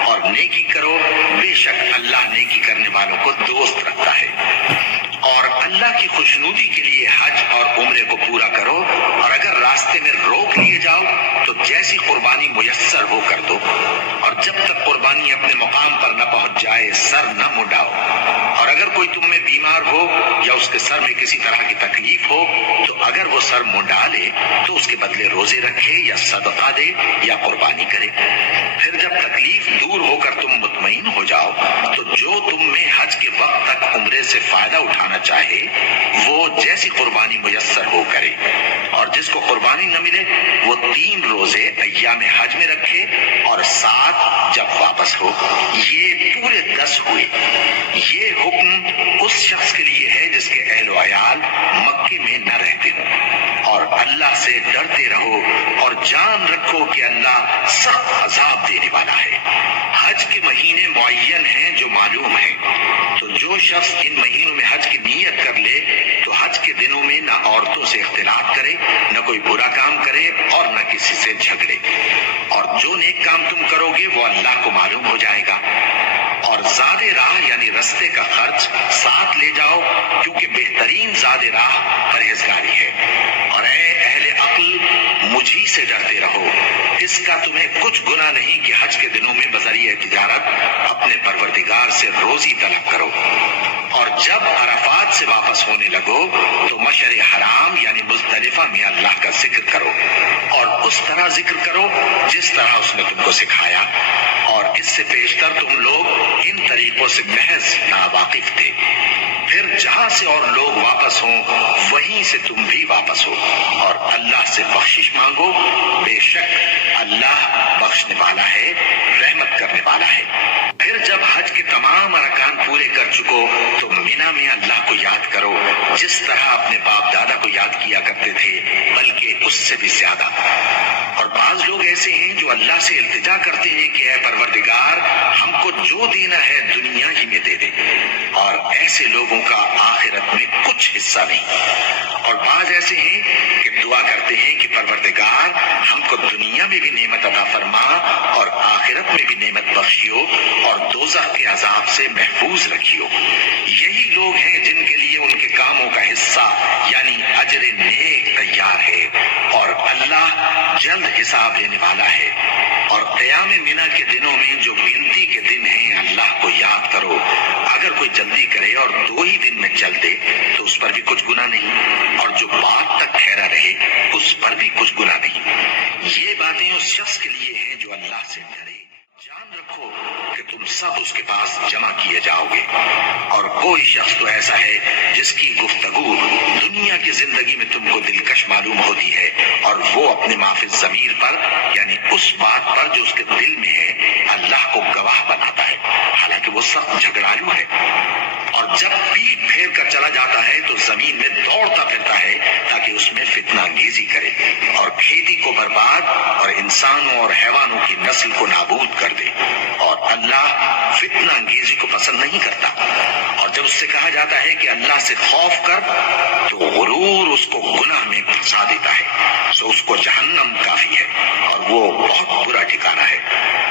اور نیکی کرو، بے شک اللہ نیکی کرنے والوں کو دوست رکھتا ہے۔ اور اللہ کی خوشنودی کے لیے حج اور عمرے کو پورا کرو، اور اگر راستے میں روک لیے جاؤ تو جیسی قربانی میسر ہو کر دو، اور جب تک قربانی اپنے مقام پر نہ پہنچ جائے سر نہ منڈاؤ، اور اگر کوئی تم میں بیمار ہو یا اس کے سر میں کسی طرح کی تکلیف ہو تو اگر وہ سر منڈا لے تو اس کے بدلے روزے رکھے یا صدقہ دے یا قربانی کرے، پھر جب تکلیف دور ہو کر تم مطمئن ہو جاؤ تو جو تم میں حج کے وقت تک عمرے سے فائدہ اٹھانا چاہے وہ جیسی قربانی میسر ہو کرے، اور جس کو قربانی نہ ملے وہ 3 روزے ایام حج میں رکھے اور 7 جب واپس ہو، یہ پورے 10 ہوئے۔ یہ حکم اس شخص کے لیے ہے جس کے اہل و عیال مکے میں نہ رہتے ہوں، اور اللہ سے ڈرتے رہو اور جان رکھو کہ اللہ سخت عذاب دینے والا ہے۔ حج کے مہینے معین ہیں جو معلوم ہیں، تو جو شخص ان مہینوں میں حج کی نیت کر لے تو حج کے دنوں میں نہ عورتوں سے اختلاط کرے، نہ کوئی برا کام کرے اور نہ کسی سے جھگڑے، اور جو نیک کام تم کرو گے وہ اللہ کو معلوم ہو جائے گا، اور زاد راہ یعنی رستے کا خرچ ساتھ لے جاؤ کیونکہ بہترین زاد راہ پرہیزگاری ہے، اور اے اہل عقل مجھی سے ڈرتے رہو، اس کا تمہیں کچھ گناہ نہیں کہ حج کے دنوں میں بذریعہ تجارت اپنے پروردگار سے روزی طلب کرو، اور جب عرفات سے واپس ہونے لگو تو مشعر حرام یعنی مزدلفہ میں اللہ کا ذکر کرو، اور اس طرح ذکر کرو جس طرح اس نے تم کو سکھایا، اور اس سے پیشتر تم لوگ ان طریقوں سے محض ناواقف تھے، پھر جہاں سے اور لوگ واپس ہوں وہیں سے تم بھی واپس ہو، اور اللہ سے بخشش مانگو، بے شک اللہ بخشنے والا ہے، رحمت کرنے والا ہے۔ پھر جب حج کے تمام ارکان پورے کر چکو تو مینا میں اللہ کو یاد کرو جس طرح اپنے باپ دادا کو یاد کیا کرتے تھے، بلکہ اس سے بھی زیادہ، اور بعض لوگ ایسے ہیں جو اللہ سے التجا کرتے ہیں کہ اے پروردگار ہم کو جو دینا ہے دنیا ہی میں دے دے، اور ایسے لوگوں کا آخرت میں کچھ حصہ نہیں۔ اور بعض ایسے ہیں کہ دعا کرتے ہیں کہ پروردگار ہم کو دنیا میں بھی نعمت عطا فرما اور آخرت میں بھی نعمت بخشیو اور دوزخ کے عذاب سے محفوظ رکھیو۔ یہی لوگ ہیں جن کے لیے ان کے کاموں کا حصہ یعنی اجر نیک تیار ہے، اور اللہ جلد حساب لینے والا ہے۔ اور قیام منہ کے دنوں میں جو گنتی کے دن ہیں اللہ کو یاد کرو، اگر کوئی جلدی کرے اور 2 ہی دن میں چل دے تو اس پر بھی کچھ گناہ نہیں، اور جو بات تک ٹھہرا رہے اس پر بھی کچھ گناہ نہیں۔ یہ باتیں اس شخص کے لیے ہیں جو اللہ سے ڈرے۔ جان رکھو کہ تم سب اس کے پاس جمع کیے جاؤ گے، اور کوئی شخص تو ایسا ہے جس کی گفتگو دنیا کی زندگی میں تم کو دلکش معلوم ہوتی ہے، اور وہ اپنے معافی ضمیر پر یعنی اس بات پر جو اس کے دل میں ہے اللہ کو گواہ بناتا ہے، حالانکہ وہ سخت جھگڑالو ہے۔ اور جب پیٹ پھیر کر چلا جاتا ہے تو زمین میں دوڑتا پھرتا ہے تاکہ اس میں فتنہ انگیزی کرے اور کھیتی کو برباد اور انسانوں اور حیوانوں کی نسل کو نابود کر دے، اور اللہ فتنہ انگیزی کو پسند نہیں کرتا۔ اور جب اس سے کہا جاتا ہے کہ اللہ سے خوف کر تو غرور اس کو گناہ میں پھنسا دیتا ہے، سو اس کو جہنم کافی ہے اور وہ بہت برا ٹھکانہ ہے۔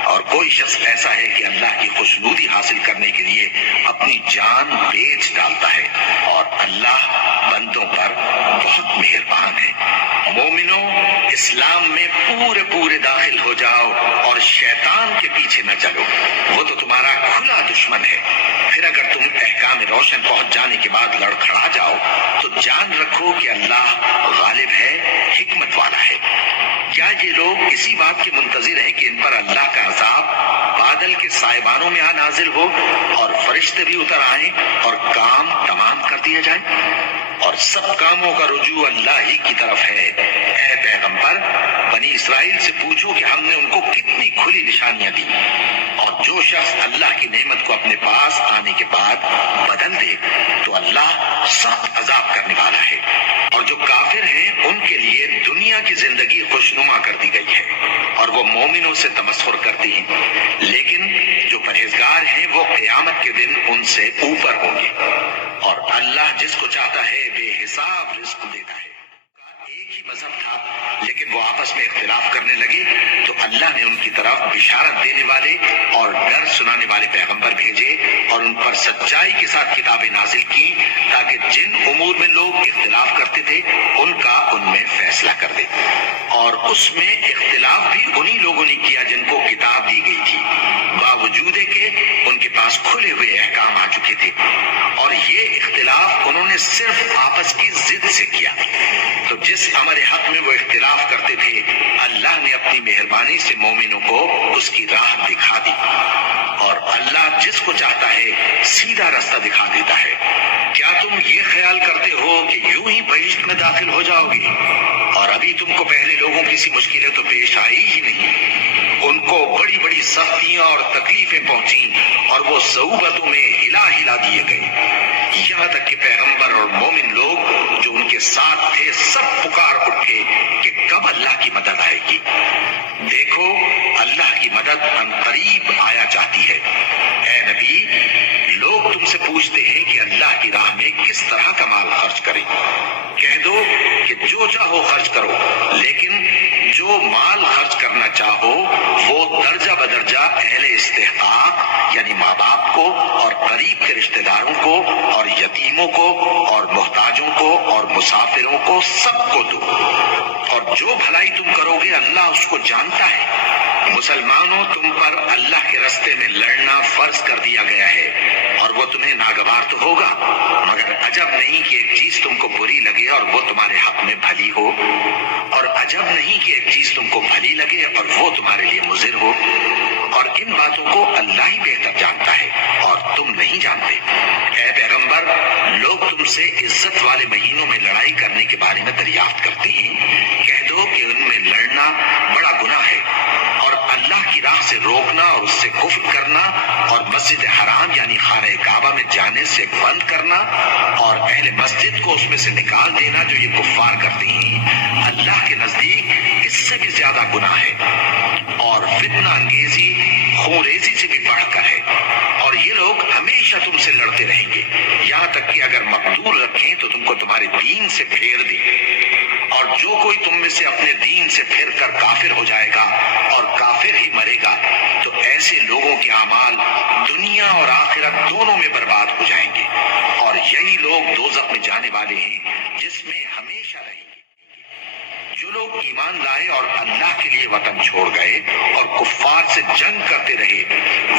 اور کوئی شخص ایسا ہے کہ اللہ کی خوشنودی حاصل کرنے کے لیے اپنی جان بیچ ڈالتا ہے، اور اللہ بندوں پر بہت مہربان ہے۔ مومنوں، اسلام میں پورے داخل ہو جاؤ اور شیطان کے پیچھے نہ چلو، وہ تو تمہارا کھلا دشمن ہے۔ پھر اگر تم احکام روشن پہنچ جانے کے بعد لڑکھڑا جاؤ تو جان رکھو کہ اللہ غالب ہے، حکمت والا ہے۔ کیا یہ لوگ اسی بات کے منتظر ہیں کہ ان پر اللہ کا عذاب بادل کے سائبانوں میں نازل ہو اور فرشتے بھی اتر آئیں اور کام تمام کر دیا جائے؟ اور سب کاموں کا رجوع اللہ ہی کی طرف ہے۔ اے پیغمبر، بنی اسرائیل سے پوچھو کہ ہم نے ان کو کتنی کھلی نشانیاں دی، اور جو شخص اللہ کی نعمت کو اپنے پاس آنے کے بعد بدل دے تو اللہ سخت عذاب کرنے والا ہے۔ اور جو کافر ہیں ان کے لیے دنیا کی زندگی خوشنما کر دی گئی ہے اور وہ مومنوں سے تمسخر کرتی ہیں، لیکن جو پرہیزگار ہیں وہ قیامت کے دن ان سے اوپر ہوں گے، اور اللہ جس کو چاہتا ہے بے حساب رزق دیتا ہے۔ ایک ہی مذہب تھا لیکن وہ آپس میں اختلاف کرنے لگے تو اللہ نے ان کی طرف بشارت دینے والے اور ڈر سنانے والے پیغمبر بھیجے اور ان پر سچائی کے ساتھ کتابیں نازل کی تاکہ جن امور میں لوگ اختلاف کرتے تھے ان کا ان میں فیصلہ کر دے۔ اور اس میں اختلاف بھی انہی لوگوں نے کیا جن کو کتاب دی گئی تھی، باوجود کہ ان کے پاس کھلے ہوئے احکام آ چکے تھے، اور یہ اختلاف انہوں نے صرف آپس کی ضد سے کیا۔ تو جس امر حق میں وہ اختلاف کرتے تھے اللہ نے اپنی مہربانی سے مومنوں کو اس کی راہ دکھا دی، اور اللہ جس کو چاہتا ہے سیدھا راستہ دکھا دیتا ہے۔ کیا تم یہ خیال کرتے ہو کہ یوں ہی بہشت میں داخل ہو جاؤ گے؟ اور ابھی تم کو پہلے لوگوں کی سی مشکلیں تو پیش آئی ہی نہیں، ان کو بڑی بڑی سختیاں اور تکلیفیں پہنچیں اور وہ صعوبتوں میں ہلا دیے گئے، یہاں تک کہ پیغمبر اور مومن لوگ جو ان کے ساتھ تھے سب پکار اٹھے کہ کب اللہ کی مدد آئے گی۔ دیکھو اللہ کی مدد عنقریب آیا چاہتی ہے۔ اے نبی، لوگ تم سے پوچھتے ہیں کہ اللہ کی راہ میں کس طرح کا مال خرچ کریں۔ کہہ دو کہ جو چاہو خرچ کرو، لیکن جو مال خرچ کرنا چاہو وہ درجہ بدرجہ اہل استحقاق یعنی ماں باپ کو اور قریب کے رشتہ داروں کو اور یتیموں کو اور محتاجوں کو اور مسافروں کو سب کو دو، اور جو بھلائی تم کرو گے اللہ اس کو جانتا ہے۔ مسلمانوں، تم پر اللہ کے راستے میں لڑنا فرض کر دیا گیا ہے، اور وہ تمہیں ناگوار تو ہوگا، مگر عجب نہیں کہ ایک چیز تم کو بری لگے اور وہ تمہارے حق میں بھلی ہو، اور عجب نہیں کہ ایک چیز تم کو بھلی لگے اور وہ تمہارے لیے مضر ہو، اور ان باتوں کو اللہ ہی بہتر جانتا ہے اور تم نہیں جانتے۔ اے پیغمبر، لوگ تم سے عزت والے مہینوں میں لڑائی کرنے کے بارے میں دریافت کرتے ہیں، کہہ دو کہ ان میں لڑنا بڑا گناہ ہے، اور اللہ کی راہ سے روکنا اور اس سے کفر کرنا اور مسجد حرام یعنی خانہ کعبہ میں جانے سے بند کرنا اور اہل مسجد کو اس میں سے نکال دینا جو یہ کفار کرتے ہیں، اللہ کے نزدیک اس سے بھی زیادہ گناہ ہے اور فتنہ انگیزی خونریزی سے بھی بڑھ کر ہے، اور یہ لوگ ہمیشہ تم سے لڑتے رہیں گے، یہاں تک کہ اگر مقدور رکھیں تو تم کو تمہارے دین سے پھیر دیں، اور جو کوئی تم میں سے اپنے دین سے پھر کر کافر ہو جائے گا اور کافر ہی مرے گا تو ایسے لوگوں کے اعمال دنیا اور آخرت دونوں میں برباد ہو جائیں گے، اور یہی لوگ دوزخ میں جانے والے ہیں جس میں ہمیشہ رہیں گے۔ جو لوگ ایمان لائے اور اللہ کے لیے وطن چھوڑ گئے اور کفار سے جنگ کرتے رہے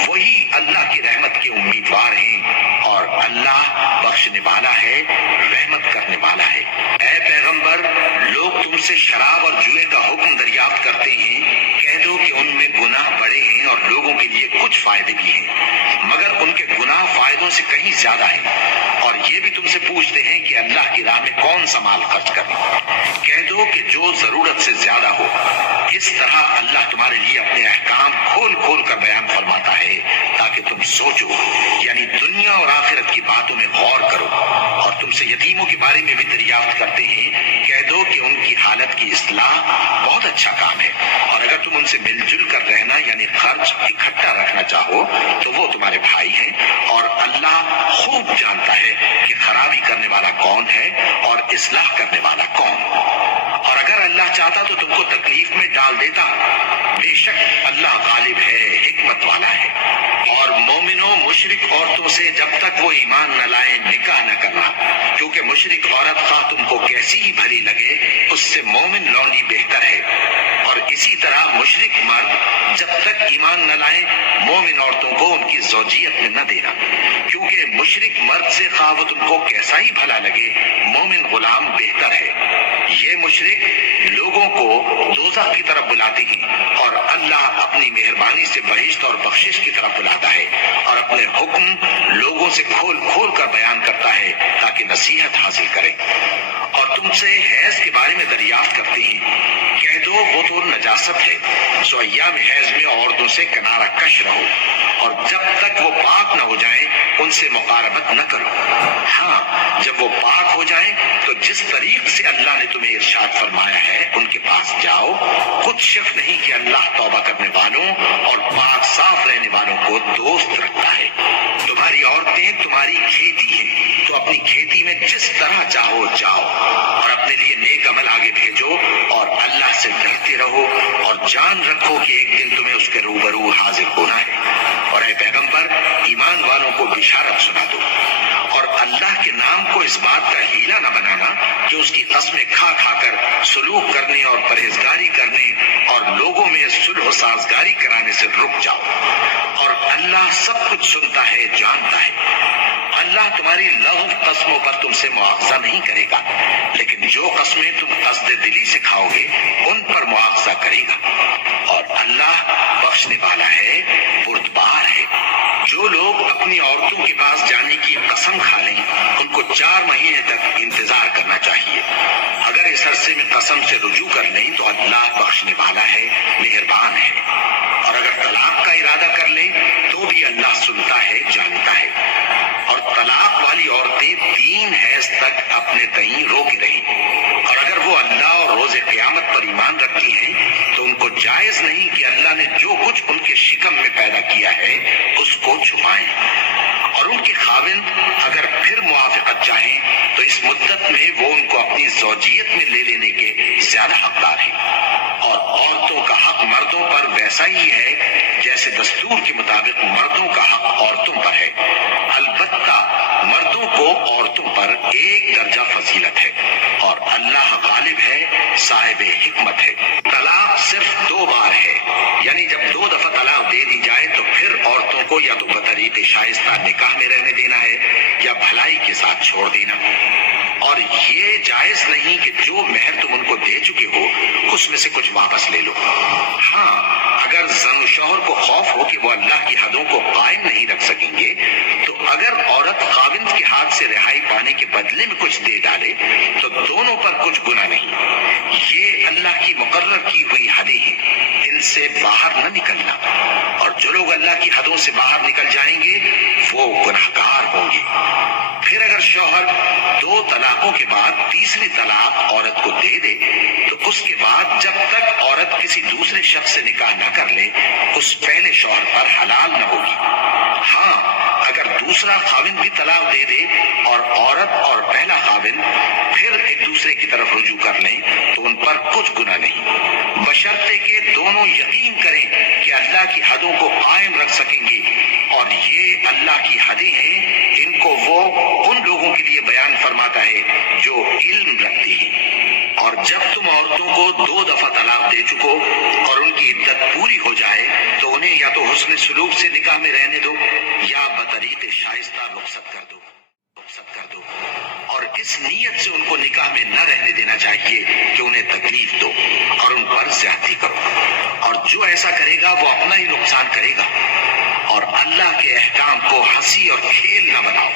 وہی اللہ کی رحمت کے امیدوار ہیں، اور اللہ بخشنے والا ہے، رحمت کرنے والا ہے۔ اے پیغمبر، لوگ تم سے شراب اور جوئے کا حکم دریافت کرتے ہیں، کہہ دو کہ ان میں گناہ بڑے ہیں اور لوگوں کے لیے کچھ فائدے بھی ہیں، مگر ان کے گناہ فائدوں سے کہیں زیادہ ہیں، اور یہ بھی تم سے پوچھتے ہیں کہ اللہ کی راہ میں کون سا مال خرچ کریں، کہہ دو کہ جو ضرورت سے زیادہ ہو۔ اس طرح اللہ تمہارے لیے اپنے احکام کھول کھول کر بیان فرماتا ہے تاکہ تم سوچو، یعنی دنیا اور آخرت کی باتوں میں غور کرو۔ اور تم سے یتیموں کے بارے میں بھی دریافت کرتے ہیں، کہہ دو کہ ان کی حالت کی اصلاح بہت اچھا کام ہے، اور اگر تم ان سے مل جل کر رہنا یعنی خرچ اکٹھا رکھنا چاہو تو وہ تمہارے بھائی ہیں، اور اللہ خوب جانتا ہے کہ خرابی کرنے والا کون ہے اور اصلاح کرنے والا کون۔ اور اگر اللہ چاہتا تو تم کو تکلیف میں ڈال دیتا، بے شک اللہ غالب ہے، حکمت والا ہے۔ اور مومنوں، مشرک عورتوں سے جب تک وہ ایمان نہ لائیں نکاح نہ کرنا، کیونکہ مشرک عورت خواہ تم کو کیسی ہی بھلی لگے اس سے مومن لونڈی بہتر ہے، اور اسی طرح مشرک مرد جب تک ایمان نہ لائیں مومن عورتوں کو ان کی زوجیت میں نہ دینا، کیونکہ مشرک مرد سے خواہ وہ تم کو کیسا ہی بھلا لگے مومن غلام بہتر ہے۔ یہ مشرک لوگوں کو دوزخ کی طرف بلاتے ہیں، اور اللہ اپنی مہربانی سے بہشت اور بخشش کی طرف بلاتا ہے، اور اپنے حکم لوگوں سے کھول کھول کر بیان کرتا ہے تاکہ نصیحت حاصل کریں۔ اور تم سے حیض کے بارے میں دریافت کرتے ہیں، کہہ دو وہ تو نجاست ہے، سو ایام حیض میں عورتوں سے کنارہ کش رہو، اور جب تک وہ پاک نہ ہو جائیں ان سے مقاربت نہ کرو۔ ہاں، جب وہ پاک ہو جائیں تو جس طریق سے اللہ نے تمہیں ارشاد فرمایا ہے ان کے پاس جاؤ، کچھ شک نہیں کہ اللہ توبہ کرنے والوں اور پاک صاف رہنے والوں کو دوست رکھتا ہے۔ تمہاری عورتیں تمہاری کھیتی ہیں، تو اپنی کھیتی میں جس طرح چاہو جاؤ، اور اپنے لیے نیک عمل آگے بھیجو، اور اللہ سے ڈرتے رہو، اور جان رکھو کہ ایک دن تمہیں اس کے روبرو حاضر ہونا ہے۔ اور اے پیغمبر، ایمان والوں کو بشارت سنا دو، اور اللہ کے نام کو اس بات کا ہیلا نہ بنانا کہ اس کی قسمیں کھا کھا کر سلوک کرنے اور پرہیزگاری کرنے اور لوگوں میں صلح و سازگاری کرانے سے رک جاؤ، اور اللہ سب کچھ سنتا ہے، جانتا ہے۔ اللہ تمہاری لغو قسموں پر تم سے مواخذہ نہیں کرے گا، لیکن جو قسمیں تم قصد دلی سے کھاؤ گے ان پر مواخذہ کرے گا، اور اللہ بخشنے والا ہے، بردبار ہے۔ جو لوگ اپنی عورتوں کے پاس جانے کی قسم کھا لیں ان کو 4 مہینے تک انتظار کرنا چاہیے۔ اگر اس عرصے میں قسم سے رجوع کر لیں تو اللہ بخشنے والا ہے، مہربان ہے۔ اور اگر طلاق کا ارادہ کر لیں تو بھی اللہ سنتا ہے، جانتا ہے۔ اور طلاق والی عورتیں 3 حیض تک اپنے تئیں روکے رہیں، اور اگر وہ اللہ اور روز قیامت پر ایمان رکھتی ہیں تو ان کو جائز نہیں کہ اللہ نے جو کچھ ان کے شکم میں پیدا کیا ہے اس کو چھپائیں، اور ان کے خاوند اگر پھر موافقت چاہیں تو اس مدت میں وہ ان کو اپنی زوجیت میں لے لینے کے زیادہ حقدار ہیں۔ اور عورتوں کا حق مردوں پر ویسا ہی ہے جیسے دستور کے مطابق مردوں کا حق عورتوں پر ہے، البتہ مردوں کو عورتوں پر 1 درجہ فضیلت ہے، اور اللہ غالب ہے، صاحب حکمت ہے۔ طلاق صرف 2 بار ہے، یعنی جب 2 دفعہ طلاق دے دی جائے تو پھر عورتوں کو یا تو بطریق شائستہ نکاح میں رہنے دینا ہے یا بھلائی کے ساتھ چھوڑ دینا، اور یہ جائز نہیں کہ جو مہر تم ان کو دے چکے ہو اس میں سے کچھ واپس لے لو۔ ہاں، اگر زن و شوہر کو خوف ہو کہ وہ اللہ کی حدوں کو قائم نہیں رکھ سکیں گے تو اگر عورت خاوند کے ہاتھ سے رہائی پانے کے بدلے میں کچھ دے ڈالے تو دونوں پر کچھ گناہ نہیں۔ یہ اللہ کی مقرر کی ہوئی حدیں ہیں، ان سے باہر نہ نکلنا، اور جو لوگ اللہ کی حدوں سے باہر نکل جائیں گے وہ گناہگار ہوں گے۔ پھر اگر شوہر 2 طلاقوں کے بعد تیسری طلاق عورت کو دے دے تو اس کے بعد جب تک عورت کسی دوسرے شخص سے نکاح نہ کر لے اس پہلے شوہر پر حلال نہ ہوگی۔ ہاں اگر دوسرا خاوند بھی طلاق دے دے اور عورت اور پہلا خاوند پھر ایک دوسرے کی طرف رجوع کر لیں تو ان پر کچھ گناہ نہیں، بشرطے کہ دونوں یقین کریں کہ اللہ کی حدوں کو قائم رکھ سکیں گے، اور یہ اللہ کی حدیں ہیں، ان کو وہ ان لوگوں کے لیے بیان فرماتا ہے جو علم رکھتے ہیں۔ اور جب تم عورتوں کو 2 دفعہ طلاق دے چکو اور ان کی عدت پوری ہو جائے تو انہیں یا تو حسن سلوک سے نکاح میں رہنے دو یا بطریق شائستہ رخصت کر دو اور اس نیت سے ان کو نکاح میں نہ رہنے دینا چاہیے کہ انہیں تکلیف دو اور ان پر زیادتی کرو، اور جو ایسا کرے گا وہ اپنا ہی نقصان کرے گا، اور اللہ کے احکام کو ہنسی اور کھیل نہ بناؤ،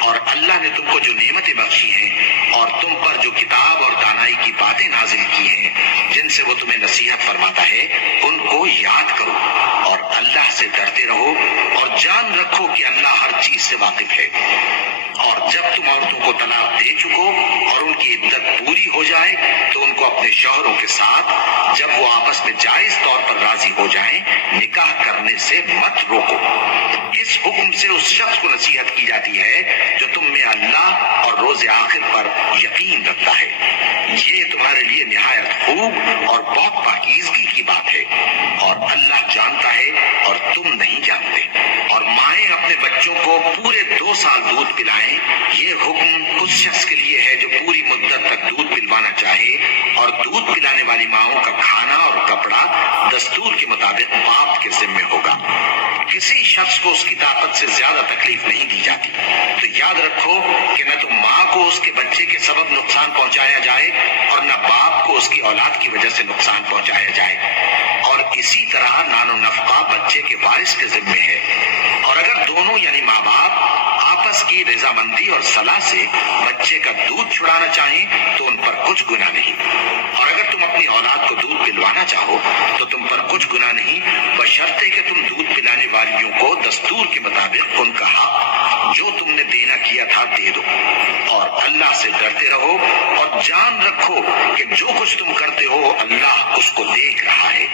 اور اللہ نے تم کو جو نعمتیں بخشی ہیں اور تم پر جو کتاب اور دانائی کی باتیں نازل کی ہیں جن سے وہ تمہیں نصیحت فرماتا ہے ان کو یاد کرو، اور اللہ سے ڈرتے رہو اور جان رکھو کہ اللہ ہر چیز سے واقف ہے۔ اور جب تم عورتوں کو طلاق دے چکو اور ان کی عدت پوری ہو جائے تو ان کو اپنے شوہروں کے ساتھ جب وہ آپس میں جائز طور پر راضی ہو جائیں نکاح کرنے سے مت روکو۔ اس حکم سے اس شخص کو نصیحت کی جاتی ہے جو تم میں اللہ اور روز آخر پر یقین رکھتا ہے، یہ تمہارے لیے نہایت خوب اور بہت پاکیزگی کی بات ہے، اور اللہ جانتا ہے اور تم نہیں جانتے۔ اور مائیں اپنے بچوں کو پورے 2 سال دودھ پلائیں، یہ حکم اس شخص کے لیے ہے جو پوری مدت تک دودھ پلوانا چاہے، اور دودھ پلانے والی ماؤں کا کھانا اور کپڑا دستور کے مطابق باپ کے ذمہ ہوگا۔ کسی شخص کو اس کی طاقت سے زیادہ تکلیف نہیں دی جاتی، تو یاد رکھو کہ نہ تو ماں کو اس کے بچے کے سبب نقصان پہنچایا جائے اور نہ باپ کو اس کی اولاد کی وجہ سے نقصان پہنچایا جائے، اور اسی طرح نان و نفقہ بچے کے وارث کے ذمہ ہے، اور اگر دونوں یعنی ماں باپ آپس کی رضامندی اور صلاح سے بچے کا دودھ چھڑانا چاہیں تو ان پر کچھ گناہ نہیں، اور اگر تم اپنی اولاد کو دودھ پلوانا چاہو تو تم پر کچھ گناہ نہیں، بشرطے کہ تم دودھ پلانے والیوں کو دستور کے مطابق ان کا حق جو تم نے دینا کیا تھا دے دو، اور اللہ سے ڈرتے رہو اور جان رکھو کہ جو کچھ تم کرتے ہو اللہ اس کو دیکھ رہا ہے۔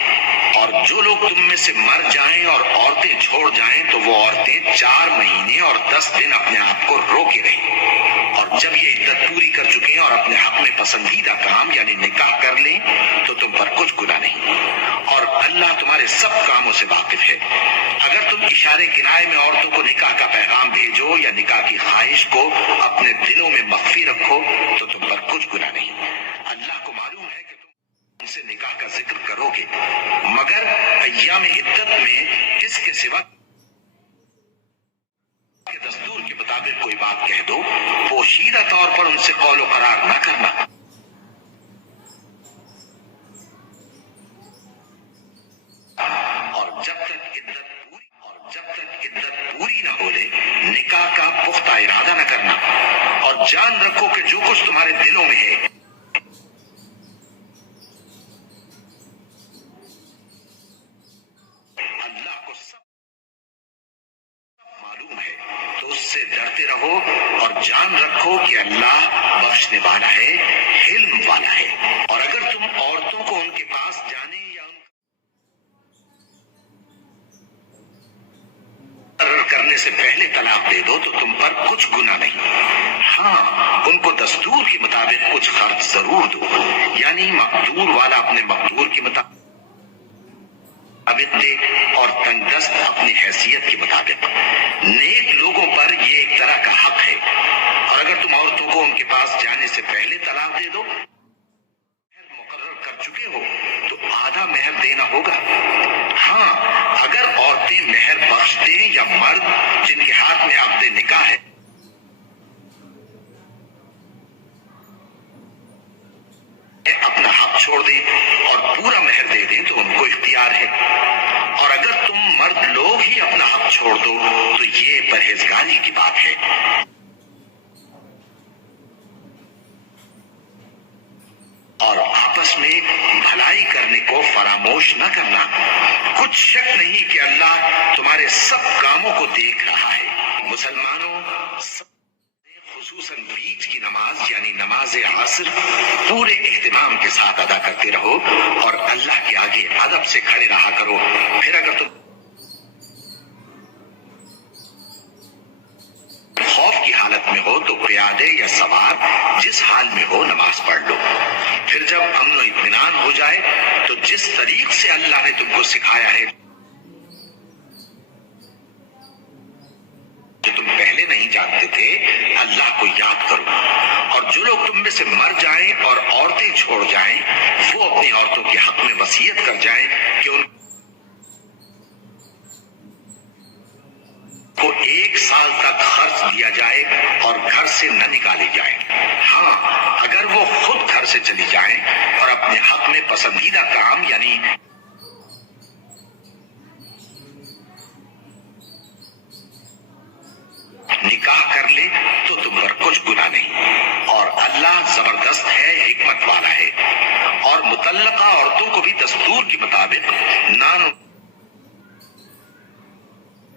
اور جو لوگ تم میں سے مر جائیں اور عورتیں چھوڑ جائیں تو وہ عورتیں 4 مہینے اور 10 دن اپنے آپ کو روکے رہیں، اور جب یہ عدت پوری کر چکیں اور اپنے حق میں پسندیدہ کام یعنی نکاح کر لیں تو تم پر کچھ گناہ نہیں، اور اللہ تمہارے سب کاموں سے واقف ہے۔ اگر تم اشارے کنائے میں عورتوں کو نکاح کا پیغام بھیجو یا نکاح کی خواہش کو اپنے دلوں میں مخفی رکھو تو تم پر کچھ گناہ نہیں، اللہ کو معلوم ہے کہ تم ان سے نکاح کا ذکر کرو گے، مگر ایام عدت میں اس کے سوا کے دستور کے مطابق کوئی بات کہہ دو، پوشیدہ طور پر ان سے قول و قرار نہ کرنا، اور جب تک عدت پوری نہ ہو لے نکاح کا پختہ ارادہ نہ کرنا، اور جان رکھو کہ جو کچھ تمہارے دلوں میں ہے اللہ کو سب معلوم ہے، تو اس سے ڈرتے رہو اور جان رکھو کہ اللہ بخشنے والا ہے، علم والا ہے۔ اور اگر تم عورتوں کو ان کے پاس جانے یا کرنے سے پہلے طلاق دے دو تو تم پر کچھ گناہ نہیں، ہاں ان کو دستور کے مطابق کچھ خرچ ضرور دو، یعنی مقدور والا اپنے مقدور کے مطابق دے اور تنگ دست اپنی حیثیت کے مطابق۔ نیک لوگوں پر یہ ایک طرح کا حق ہے، اور اگر تم عورتوں کو ان کے پاس جانے سے پہلے طلاق دے دو، مقرر کر چکے ہو تو آدھا مہر دینا ہوگا۔ ہاں اگر عورتیں مہر بخش دیں یا مرد جن کے ہاتھ میں عقد نکاح ہے اپنا حق چھوڑ دیں اور پورا مہر دے دیں تو ان کو اختیار ہے، اور اگر تم مرد لوگ ہی اپنا حق چھوڑ دو تو یہ پرہیزگاری کی بات ہے۔ اور آپس میں بھلائی کرنے کو فراموش نہ کرنا، کچھ شک نہیں کہ اللہ تمہارے سب کاموں کو دیکھ رہا ہے۔ مسلمانوں خصوصاً بیچ کی نماز یعنی نماز عصر پورے اہتمام کے ساتھ ادا کرتے رہو اور اللہ کے آگے ادب سے کھڑے رہا کرو. پھر اگر تم خوف کی حالت میں ہو تو پیادے یا سوار جس حال میں ہو نماز پڑھ لو. پھر جب امن و اطمینان ہو جائے تو جس طریق سے اللہ نے تم کو سکھایا ہے جو تم پہلے نہیں جانتے تھے اللہ کو یاد کرو. اور جو لوگ تم میں سے مر جائیں اور عورتیں چھوڑ جائیں وہ اپنی عورتوں کے حق میں وصیت کر جائیں کہ ان کو 1 سال تک خرچ دیا جائے اور گھر سے نہ نکالی جائے. ہاں اگر وہ خود گھر سے چلی جائیں اور اپنے حق میں پسندیدہ کام یعنی نکاح کر لے تو تم پر کچھ گناہ نہیں. اور اللہ زبردست ہے، حکمت والا ہے. اور مطلقہ عورتوں کو بھی دستور کے مطابق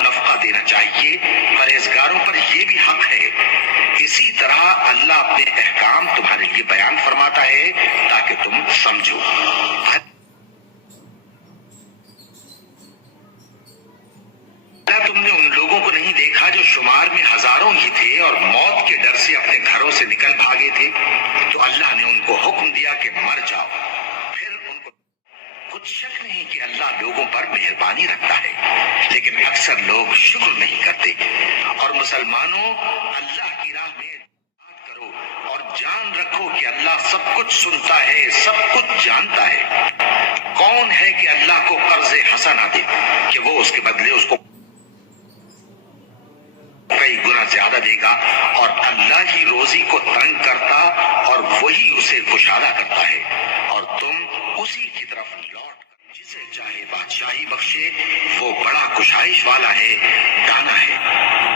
نفقہ دینا چاہیے. پرہیزگاروں پر یہ بھی حق ہے. اسی طرح اللہ اپنے احکام تمہارے لیے بیان فرماتا ہے تاکہ تم سمجھو. تم نے ان لوگوں کو نہیں دیکھا جو شمار میں ہزاروں ہی تھے اور موت کے ڈر سے اپنے گھروں سے نکل بھاگے تھے تو اللہ نے ان کو حکم دیا کہ مر جاؤ. پھر ان کو کچھ شک نہیں کہ اللہ لوگوں پر مہربانی رکھتا ہے لیکن اکثر لوگ شکر نہیں کرتے. اور مسلمانوں اللہ کی راہ میں جہاد کرو اور جان رکھو کہ اللہ سب کچھ سنتا ہے، سب کچھ جانتا ہے. کون ہے کہ اللہ کو قرض حسنہ دے کہ وہ اس کے بدلے اس کو کئی گنا زیادہ دے گا. اور اللہ ہی روزی کو تنگ کرتا اور وہی اسے کشادہ کرتا ہے. اور تم اسی کی طرف لوٹ جسے چاہے بادشاہی بخشے، وہ بڑا کشائش والا ہے، دانا ہے.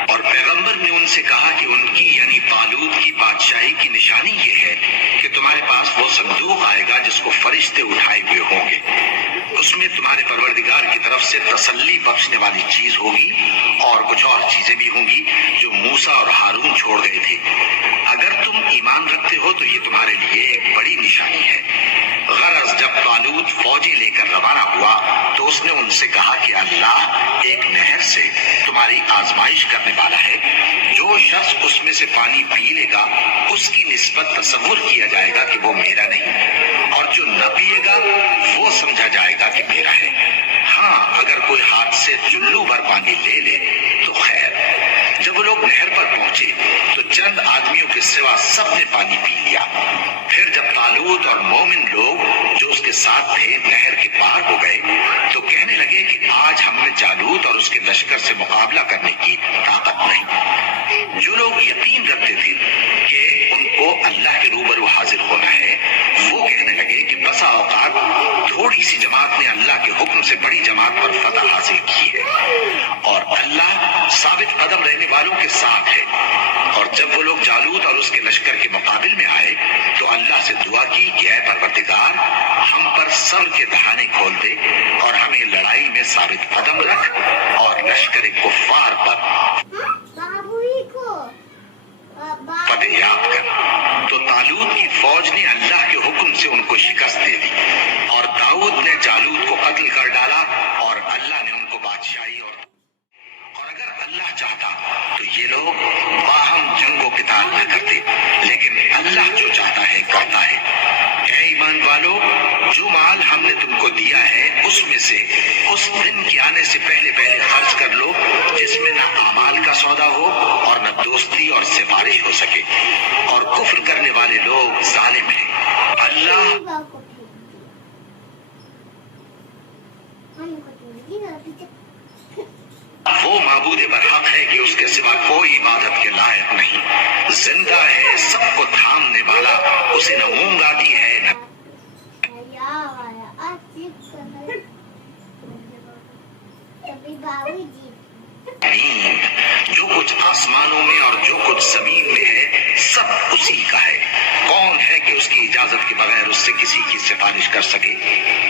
اور پیغمبر نے ان سے کہا کہ ان کی یعنی طالوت کی بادشاہی کی نشانی یہ ہے کہ تمہارے پاس وہ صندوق آئے گا جس کو فرشتے اٹھائے ہوئے ہوں گے. اس میں تمہارے پروردگار کی طرف سے تسلی بخشنے والی چیز ہوگی اور کچھ اور چیزیں بھی ہوں گی جو موسیٰ اور ہارون چھوڑ گئے تھے. اگر تم ایمان رکھتے ہو تو یہ تمہارے لیے ایک بڑی نشانی ہے. غرض جب طالوت فوجیں لے کر روانہ ہوا تو اس نے ان سے کہا کہ اللہ ایک نہر سے تمہاری آزمائش کرنے والا ہے. جو شخص اس میں سے پانی پی لے گا اس کی نسبت تصور کیا جائے گا کہ وہ میرا نہیں، اور جو نہ پیے گا وہ سمجھا جائے گا کہ میرا ہے. ہاں اگر کوئی ہاتھ سے چلو بھر پانی لے لے تو خیر. جب وہ لوگ نہر پر پہنچے تو چند آدمیوں کے سوا سب نے پانی پی لیا. پھر جب طالوت اور مومن لوگ جو اس کے ساتھ تھے نہر کے پار ہو گئے تو کہنے لگے کہ آج ہم نے جالوت اور اس کے لشکر سے مقابلہ کرنے کی طاقت نہیں. جو لوگ یقین رکھتے تھے کہ ان کو اللہ کے روبرو حاضر ہونا ہے وہ کہنے لگے کہ بسا اوقات تھوڑی سی جماعت نے اللہ کے حکم سے بڑی جماعت پر فتح حاصل کی ہے اور اللہ ثابت قدم رہنے والوں کے ساتھ ہے. اور جب وہ لوگ جالوت اور اس کے لشکر کے مقابل میں آئے تو اللہ سے دعا کی کہ اے پروردگار ہم پر صبر کے دہانے کھول دے اور ہمیں لڑائی میں ثابت قدم رکھ اور لشکر کفار پر فتح یاب کر. تو طالوت کی فوج نے اللہ کے حکم سے ان کو شکست دے دی اور داؤد نے جالوت کو قتل کر ڈالا اور اللہ نے ان کو بادشاہی اور اگر اللہ چاہتا تو یہ لوگ باہم جنگ و قتال نہ کرتے لیکن اللہ جو چاہتا ہے کرتا ہے. اے ایمان والو، جو مال ہم نے تم کو دیا ہے اس میں سے اس دن کے آنے سے پہلے پہلے خرچ کر لو جس میں نہ اعمال کا سودا ہو اور نہ دوستی اور سفارش ہو سکے. اور کفر کرنے والے لوگ ظالم ہیں. اللہ وہ معبود برحق ہے کہ اس کے سوا کوئی عبادت کے لائق نہیں. زندہ ہے، سب کو تھامنے والا، اسے نہ اونگ آتی ہے نہ جو کچھ آسمانوں میں اور جو کچھ زمین میں ہے سب اسی کا ہے. کون ہے کہ اس کی اجازت کے بغیر اس سے کسی کی سفارش کر سکے؟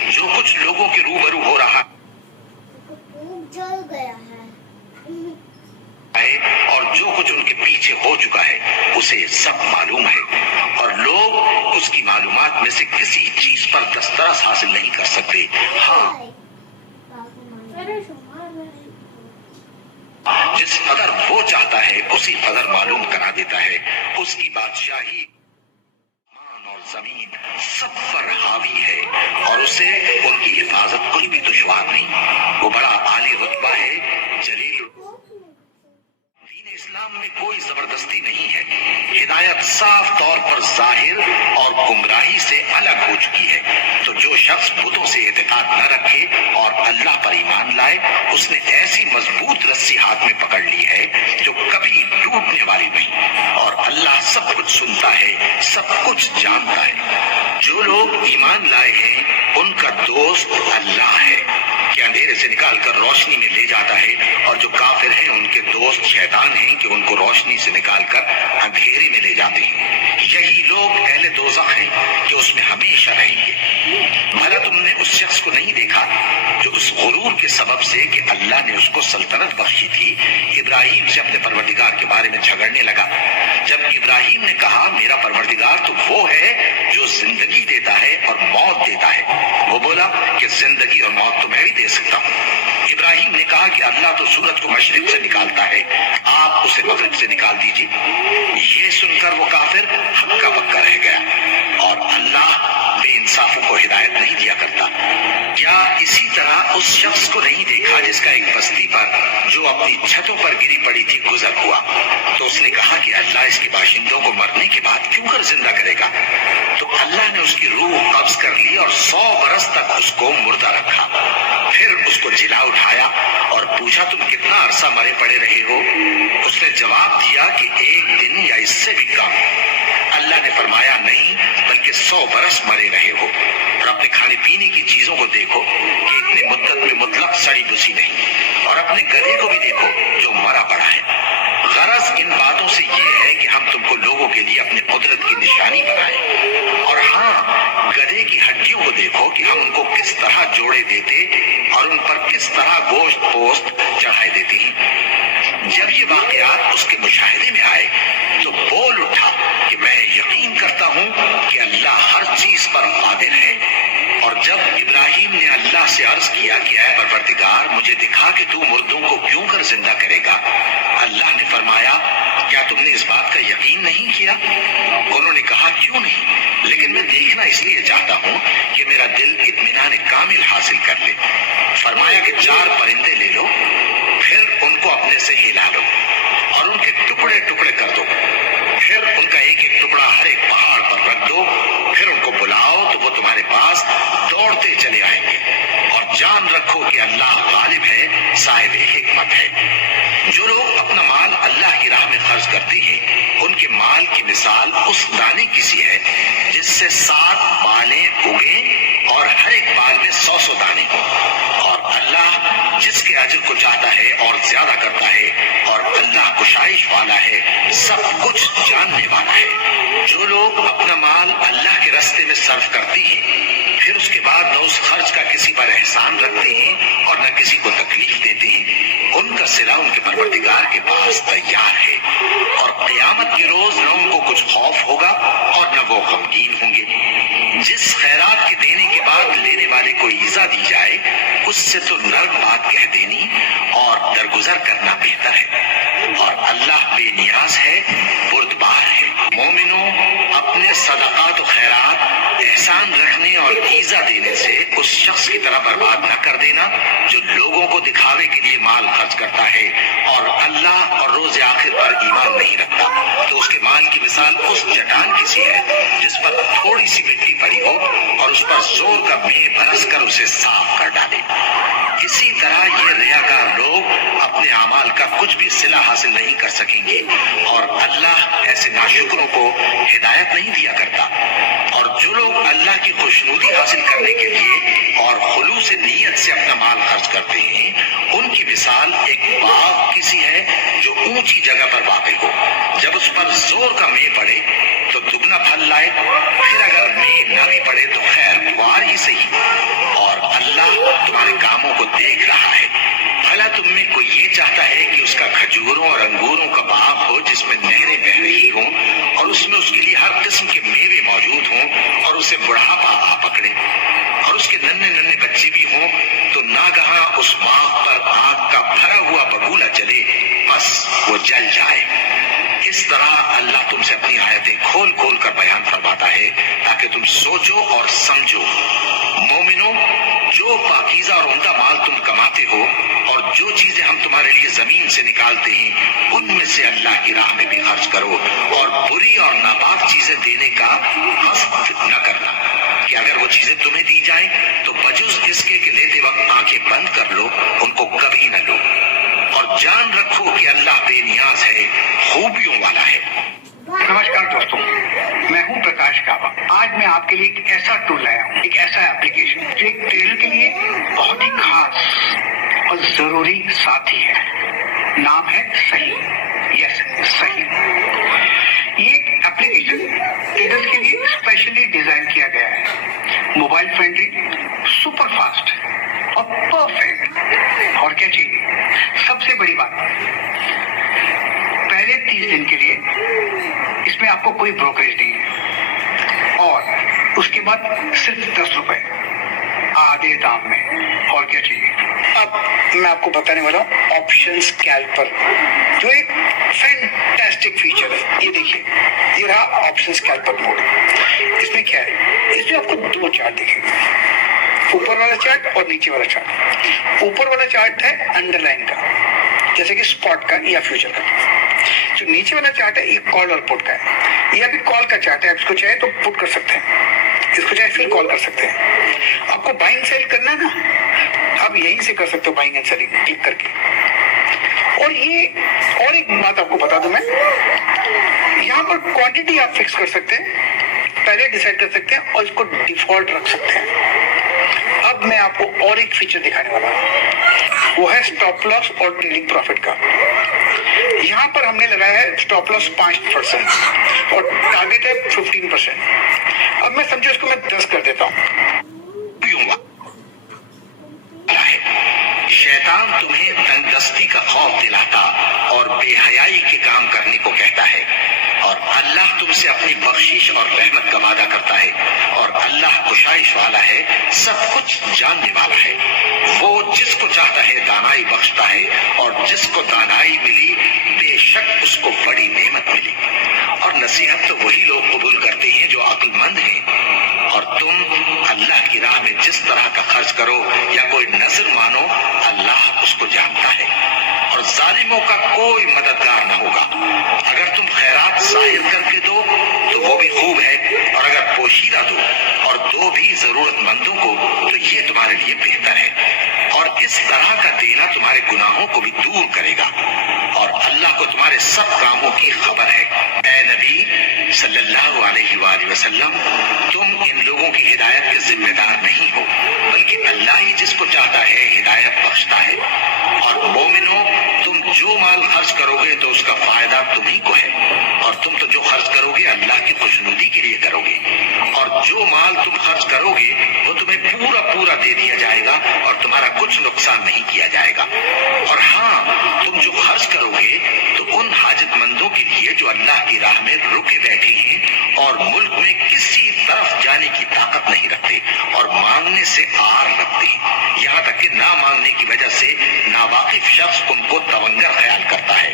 جو کچھ لوگوں کے روبرو ہو رہا اور جو کچھ ان کے پیچھے ہو چکا ہے اسے سب معلوم ہے، اور لوگ اس کی معلومات میں سے کسی چیز پر دسترس حاصل نہیں کر سکتے۔ ہاں، جس قدر وہ چاہتا ہے اسی قدر معلوم کرا دیتا ہے۔ اس کی بادشاہی اور زمین سب پر حاوی ہے، اور اسے ان کی حفاظت کچھ بھی دشوار نہیں۔ وہ بڑا عالی رتبہ ہے، جلیل۔ دین اسلام میں کوئی زبردستی نہیں ہے، ہدایت صاف طور پر ظاہر اور گمراہی سے الگ ہو چکی ہے۔ تو جو شخص بتوں سے اعتقاد نہ رکھے اور اللہ پر ایمان لائے، اس نے ایسی مضبوط رسی ہاتھ میں پکڑ لی ہے جو کبھی ٹوٹنے والی نہیں، اور اللہ سب کچھ سنتا ہے، سب کچھ جانتا ہے۔ جو لوگ ایمان لائے ہیں ان کا دوست اللہ ہے کہ اندھیرے سے نکال کر روشنی میں لے جاتا ہے، اور جو کافر ہیں ان کے دوست شیطان ہیں کہ ان کو روشنی سے نکال کر اندھیرے میں لے جاتے ہیں۔ یہی لوگ اہل دوزخ ہیں کہ اس میں ہمیشہ رہیں گے۔ بھلا تم نے اس شخص کو نہیں دیکھا جو اس غرور کے سبب سے کہ اللہ نے اس کو سلطنت بخشی تھی، ابراہیم سے اپنے پروردگار کے بارے میں جھگڑنے لگا؟ جب ابراہیم نے کہا میرا پروردگار تو وہ ہے جو زندگی دیتا ہے اور موت دیتا ہے، وہ بولا کہ زندگی اور موت تو میں بھی دے سکتا ہوں۔ ابراہیم نے کہا کہ اللہ تو سورج کو مشرق سے نکالتا ہے، آپ اسے مغرب سے نکال دیجیے۔ یہ سن کر وہ کافر ہکا بکا رہ گیا، اور اللہ بے انصافوں کو ہدایت نہیں دیا کرتا۔ کیا اسی طرح اس شخص کو نہیں دیکھا جس کا ایک بستی پر جو اپنی چھتوں پر گری پڑی تھی گزر ہوا، تو اس نے کہا کہ اللہ اس کے باشندوں کو مرنے کے بعد کیوں کر زندہ کرے گا؟ تو اللہ نے اس کی روح قبض کر لی اور 100 برس تک اس کو مردہ رکھا۔ پھر اس کو جلا اٹھایا اور پوچھا تم کتنا عرصہ مرے پڑے رہے ہو؟ اس نے جواب دیا کہ 1 دن یا اس سے بھی کم۔ اللہ نے فرمایا نہیں بلکہ 100 برس مرے رہے ہو، اور اپنے کھانے پینے کی چیزوں کو دیکھو کہ اتنے مدت میں مطلق سڑی بسی نہیں، اور اپنے گدھے کو بھی دیکھو جو مرا پڑا ہے۔ غرض ان باتوں سے یہ ہے کہ ہم تم کو لوگوں کے لیے اپنے قدرت کی نشانی بنائیں، اور ہاں گدھے کی ہڈیوں کو دیکھو کہ ہم ان کو کس طرح جوڑے دیتے اور ان پر کس طرح گوشت پوست چڑھائے دیتے ہیں۔ جب یہ واقعات اس کے مشاہدے میں آئے تو بول اٹھا کہ میں یقین کرتا ہوں کہ اللہ ہر چیز پر قادر ہے۔ اور جب ابراہیم نے اللہ سے عرض کیا کہ اے پروردگار مجھے دکھا کہ تو مردوں کو کیوں کر زندہ کرے گا، اللہ نے فرمایا کیا تم نے اس بات کا یقین نہیں کیا؟ انہوں نے کہا کیوں نہیں، لیکن میں دیکھنا اس لیے چاہتا ہوں کہ میرا دل اطمینان کامل حاصل کر لے۔ فرمایا کہ 4 پرندے لے لو، پھر ان کو اپنے سے ہلا لو اور ان کے ٹکڑے ٹکڑے کر دو، پھر ان کا ایک ایک ٹکڑا ہر ایک پہاڑ پر رکھ دو، پھر ان کو بلاؤ تو وہ تمہارے پاس دوڑتے چلے آئیں گے، اور جان رکھو کہ اللہ غالب ہے، صاحب حکمت ہے۔ جو لوگ اپنا مال اللہ کی راہ میں خرچ کرتے ہیں ان کے مال کی مثال اس دانے کی سی ہے جس سے 7 بالیں اگیں اور ہر ایک بال میں 100 دانے ہوں، اور اللہ جس کے اجر کو چاہتا ہے اور زیادہ کرتا ہے، اور اللہ کشائش والا ہے، سب کچھ جاننے والا ہے۔ جو لوگ اپنا مال اللہ کے راستے میں صرف کرتے ہیں پھر اس کے بعد نہ اس خرچ کا کسی پر احسان رکھتے ہیں اور نہ کسی کو تکلیف دیتے ہیں، ان کا صلہ ان کے پروردگار کے پاس تیار ہے، اور قیامت کے روز نہ ان کو کچھ خوف ہوگا اور نہ وہ غمگین ہوں گے۔ جس خیرات کے دینے کے بعد لینے والے کو ایذا دی جائے اس سے تو نرم بات کہہ دینی اور درگزر کرنا بہتر ہے، اور اللہ بے نیاز ہے، بردبار ہے۔ مومنوں اپنے صدقات و خیرات احسان رکھنے اور ایذا دینے سے اس شخص کی طرح برباد نہ کر دینا جو لوگوں کو دکھاوے کے لیے مال خرچ کرتا ہے اور اللہ اور روز آخر پر ایمان نہیں رکھتا، تو اس کے مال کی مثال اس چٹان کی سی ہے جس پر تھوڑی سی مٹی پڑی ہو اور اس پر زور کا مے برس کر اسے صاف کر ڈالے۔ اسی طرح یہ ریاکار لوگ اپنے اعمال کا کچھ بھی صلہ حاصل نہیں کر سکیں گے، اور اللہ ایسے ناشکروں کو ہدایت نہیں دیا کرتا۔ اور جو لوگ اللہ کی خوشنودی حاصل کرنے کے لیے اور خلوص نیت سے اپنا مال خرچ کرتے ہیں ان کی مثال ایک باغ کی سی ہے جو اونچی جگہ پر واقع ہو، جب اس پر زور کا مے پڑے تو دگنا پھل لائے، پھر اگر مے نہ بھی پڑے تو خیر خوار ہی صحیح، اور اللہ تمہارے کاموں کو دیکھ رہا ہے۔ بھلا تم تم میں کوئی یہ چاہتا ہے کہ اس کا کھجوروں اور انگوروں کا باغ ہو جس میں نہریں بہ رہی ہوں اور اس میں اس کے لیے ہر قسم کے میوے موجود ہوں اور اسے بڑھاپا آ پکڑے اور اس کے ننھے ننھے بچے بھی ہوں تو ناگہاں اس باغ پر آگ کا بھرا ہوا بگولا چلے بس وہ جل جائے. اس طرح اللہ تم سے اپنی آیتیں کھول کھول کر بیان فرماتا ہے تاکہ تم سوچو اور سمجھو. مومنو، جو پاکیزہ اور عمدہ مال تم کماتے ہو اور جو چیزیں ہم تمہارے لیے زمین سے نکالتے ہیں ان میں سے اللہ کی راہ میں بھی خرچ کرو اور بری اور ناپاک چیزیں دینے کا قصد نہ کرنا کہ اگر وہ چیزیں تمہیں دی جائیں تو بجز اس کے کہ لیتے وقت آنکھیں بند کر لو ان کو کبھی نہ لو اور جان رکھو کہ اللہ بے نیاز ہے، خوبیوں والا ہے. نمسکار دوستوں، میں ہوں پرکاش کعبہ. آج میں آپ کے لیے ایک ایسا ٹول لایا ہوں، ایک ایسا ایپلیکیشن جو ایک ٹریلر کے لیے بہت ہی خاص اور ضروری ساتھی ہے. نام ہے صحیح. یس، صحیح. یہ ایک ایپلیکیشن ٹریلرز کے لیے اسپیشلی ڈیزائن کیا گیا ہے. موبائل فرینڈلی، سپر فاسٹ اور پرفیکٹ. اور کیا چاہیے؟ سب سے بڑی بات، پہلے 30 دن کے لیے اس میں آپ کو کوئی بروکریج نہیں ہے اور اس کے بعد صرف 10 روپے آدھے دام میں. اور کیا چاہیے؟ اب میں آپ کو بتانے والا ہوں آپشن اسکیلپر، جو ایک فینٹاسٹک فیچر ہے. یہ دیکھیے، یہ رہا آپشن اسکیلپر موڈ. اس میں کیا ہے؟ اس میں آپ کو 2 چارٹ دکھیں گے، اوپر والا چارٹ اور نیچے والا چارٹ. اوپر والا چارٹ ہے انڈر لائن کا، جیسے کہ اسپاٹ کا یا فیوچر کا. جو نیچے والا چارٹ ہے یہ کال اور پٹ کا ہے. یہ ابھی کال کا چارٹ ہے، آپ اس کو چاہے تو پٹ کر سکتے ہیں، اس کو چاہے پھر کال کر سکتے ہیں. آپ کو بائنگ سیل کرنا ہے نا، آپ یہیں سے کر سکتے ہو، بائنگ اینڈ سیلنگ کلک کر کے. اور یہ اور ایک بات آپ کو بتا دوں میں، یہاں پر کوانٹٹی آپ فکس کر سکتے ہیں، پہلے ڈیسائیڈ کر سکتے ہیں اور اس کو ڈیفالٹ رکھ سکتے ہیں. اب میں آپ کو اور ایک فیچر دکھانے والا ہوں، وہ ہے اسٹاپ لاس اور ٹریلنگ پروفٹ کا. یہاں پر ہم نے لگایا ہے اسٹاپ لاس 5% اور ٹارگیٹ ہے 15%. اب میں سمجھو اس کو میں 10 کر دیتا ہوں. شیطان تمہیں تنگ دستی کا خوف دلاتا اور بے حیائی کے کام کرنے کو کہتا ہے اور اللہ تم سے اپنی بخشش اور رحمت کا وعدہ کرتا ہے اور اللہ کشائش والا ہے، سب کچھ جاننے والا ہے. وہ جس کو چاہتا ہے دانائی بخشتا ہے اور جس کو دانائی ملی بے شک اس کو بڑی نعمت ملی. اور نصیحت تو وہی لوگ قبول کرتے ہیں جو عقل مند ہیں. اور تم اللہ کی راہ میں جس طرح کا خرچ کرو یا کوئی نظر مانو، اللہ اس کو جانتا ہے اور ظالموں کا کوئی مددگار نہ ہوگا. اگر تم خیرات ظاہر کر کے دو تو وہ بھی خوب ہے اور اگر پوشیدہ دو اور دو بھی ضرورت مندوں کو تو یہ تمہارے لیے بہتر ہے. اور اس طرح کا دینا تمہارے گناہوں کو بھی دور کرے گا اور اللہ کو تمہارے سب کاموں کی خبر ہے. اے نبی صلی اللہ علیہ وآلہ وسلم، تم ان لوگوں کی ہدایت کے ذمہ دار نہیں ہو، بلکہ اللہ ہی جس کو چاہتا ہے ہدایت بخشتا ہے. اور مومنو، تم جو مال خرچ کرو گے تو اس کا فائدہ تمہیں کو ہے اور تم تو جو خرچ کرو گے اللہ کی خوشنودی کے لیے کرو گے اور جو مال تم خرچ کرو گے وہ تمہیں پورا پورا دے دیا جائے گا اور تمہارا کچھ نقصان نہیں کیا جائے گا. اور ہاں، تم جو خرچ کرو گے تو ان حاجت مندوں کے لیے جو اللہ کی راہ میں رکے بیٹھے ہیں اور ملک میں کسی طرف جانے کی طاقت نہیں رکھتے اور مانگنے سے آر رکھتے ہیں، یہاں تک کہ نہ مانگنے کی وجہ سے ناواقف شخص ان کو تونگر خیال کرتا ہے.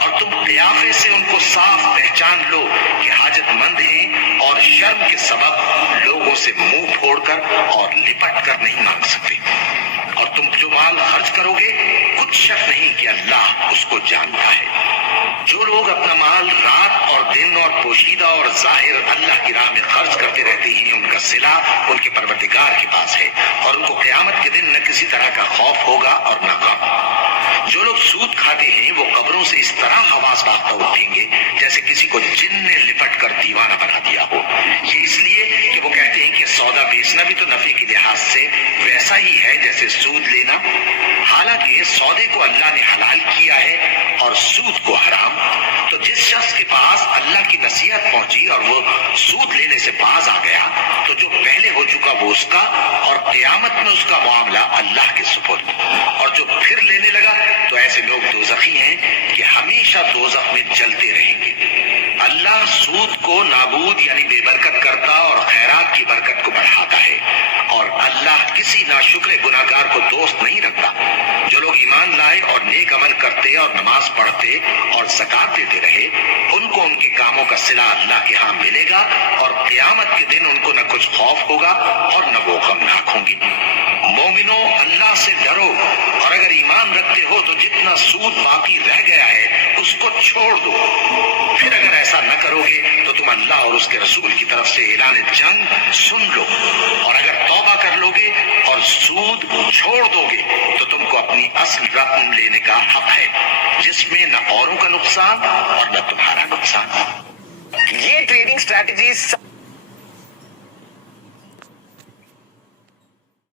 اور تم قیافے سے ان کو صاف پہچان لو کہ حاجت مند ہیں اور شرم کے سبب لوگوں سے منہ پھوڑ کر اور لپٹ کر نہیں مانگ سکتے. اور تم جو مال خرچ کرو گے کچھ شک نہیں کہ اللہ اس کو جانتا ہے. جو لوگ اپنا مال رات اور دن اور پوشیدہ اور ظاہر اللہ کی راہ میں خرچ کرتے رہتے ہیں، ان کا صلہ ان کے پروردگار کے پاس ہے اور ان کو قیامت کے دن نہ کسی طرح کا خوف ہوگا اور نہ غم. جو لوگ سود کھاتے ہیں وہ قبروں سے اس طرح حواس باختہ اٹھیں گے جیسے کسی کو جن نے لپٹ کر دیوانہ بنا دیا ہو. یہ اس لیے کہ وہ کہتے ہیں کہ سودا بیچنا بھی تو نفع کے لحاظ سے ویسا ہی ہے جیسے سود لینا، حالانکہ سودے کو اللہ نے حلال کیا ہے اور سود کو حرام. تو جس شخص کے پاس اللہ کی نصیحت پہنچی اور وہ سود لینے سے باز آ گیا تو جو پہلے ہو چکا وہ اس کا اور قیامت میں اس کا معاملہ اللہ کے سپرد. اور جو پھر لینے لگا تو ایسے لوگ دوزخی ہیں کہ ہمیشہ دوزخ میں جلتے رہیں گے. اللہ سود کو نابود یعنی بے برکت کرتا اور خیرات کی برکت کو بڑھاتا ہے. اور اللہ کسی ناشکر گناہگار کو دوست نہیں رکھتا. جو لوگ ایمان لائے اور نیک عمل کرتے اور نماز پڑھتے اور زکات دیتے رہے ان کو ان کے کاموں کا صلہ اللہ کے ہاں ملے گا اور قیامت کے دن ان کو نہ کچھ خوف ہوگا اور نہ وہ غمناک ہوں گے. مومنو اللہ سے ڈرو اور اگر ایمان رکھتے ہو تو جتنا سود باقی رہ گیا ہے اس کو چھوڑ دو. پھر اگر ایسا نہ کرو گے تو تم اللہ اور اس کے رسول کی طرف سے اعلان جنگ سن لو. اور اگر توبہ کر لو گے اور سود چھوڑ دو گے تو تم کو اپنی اصل رقم لینے کا حق ہے جس میں نہ اوروں کا نقصان اور نہ تمہارا نقصان. یہ ٹریڈنگ اسٹریٹجیز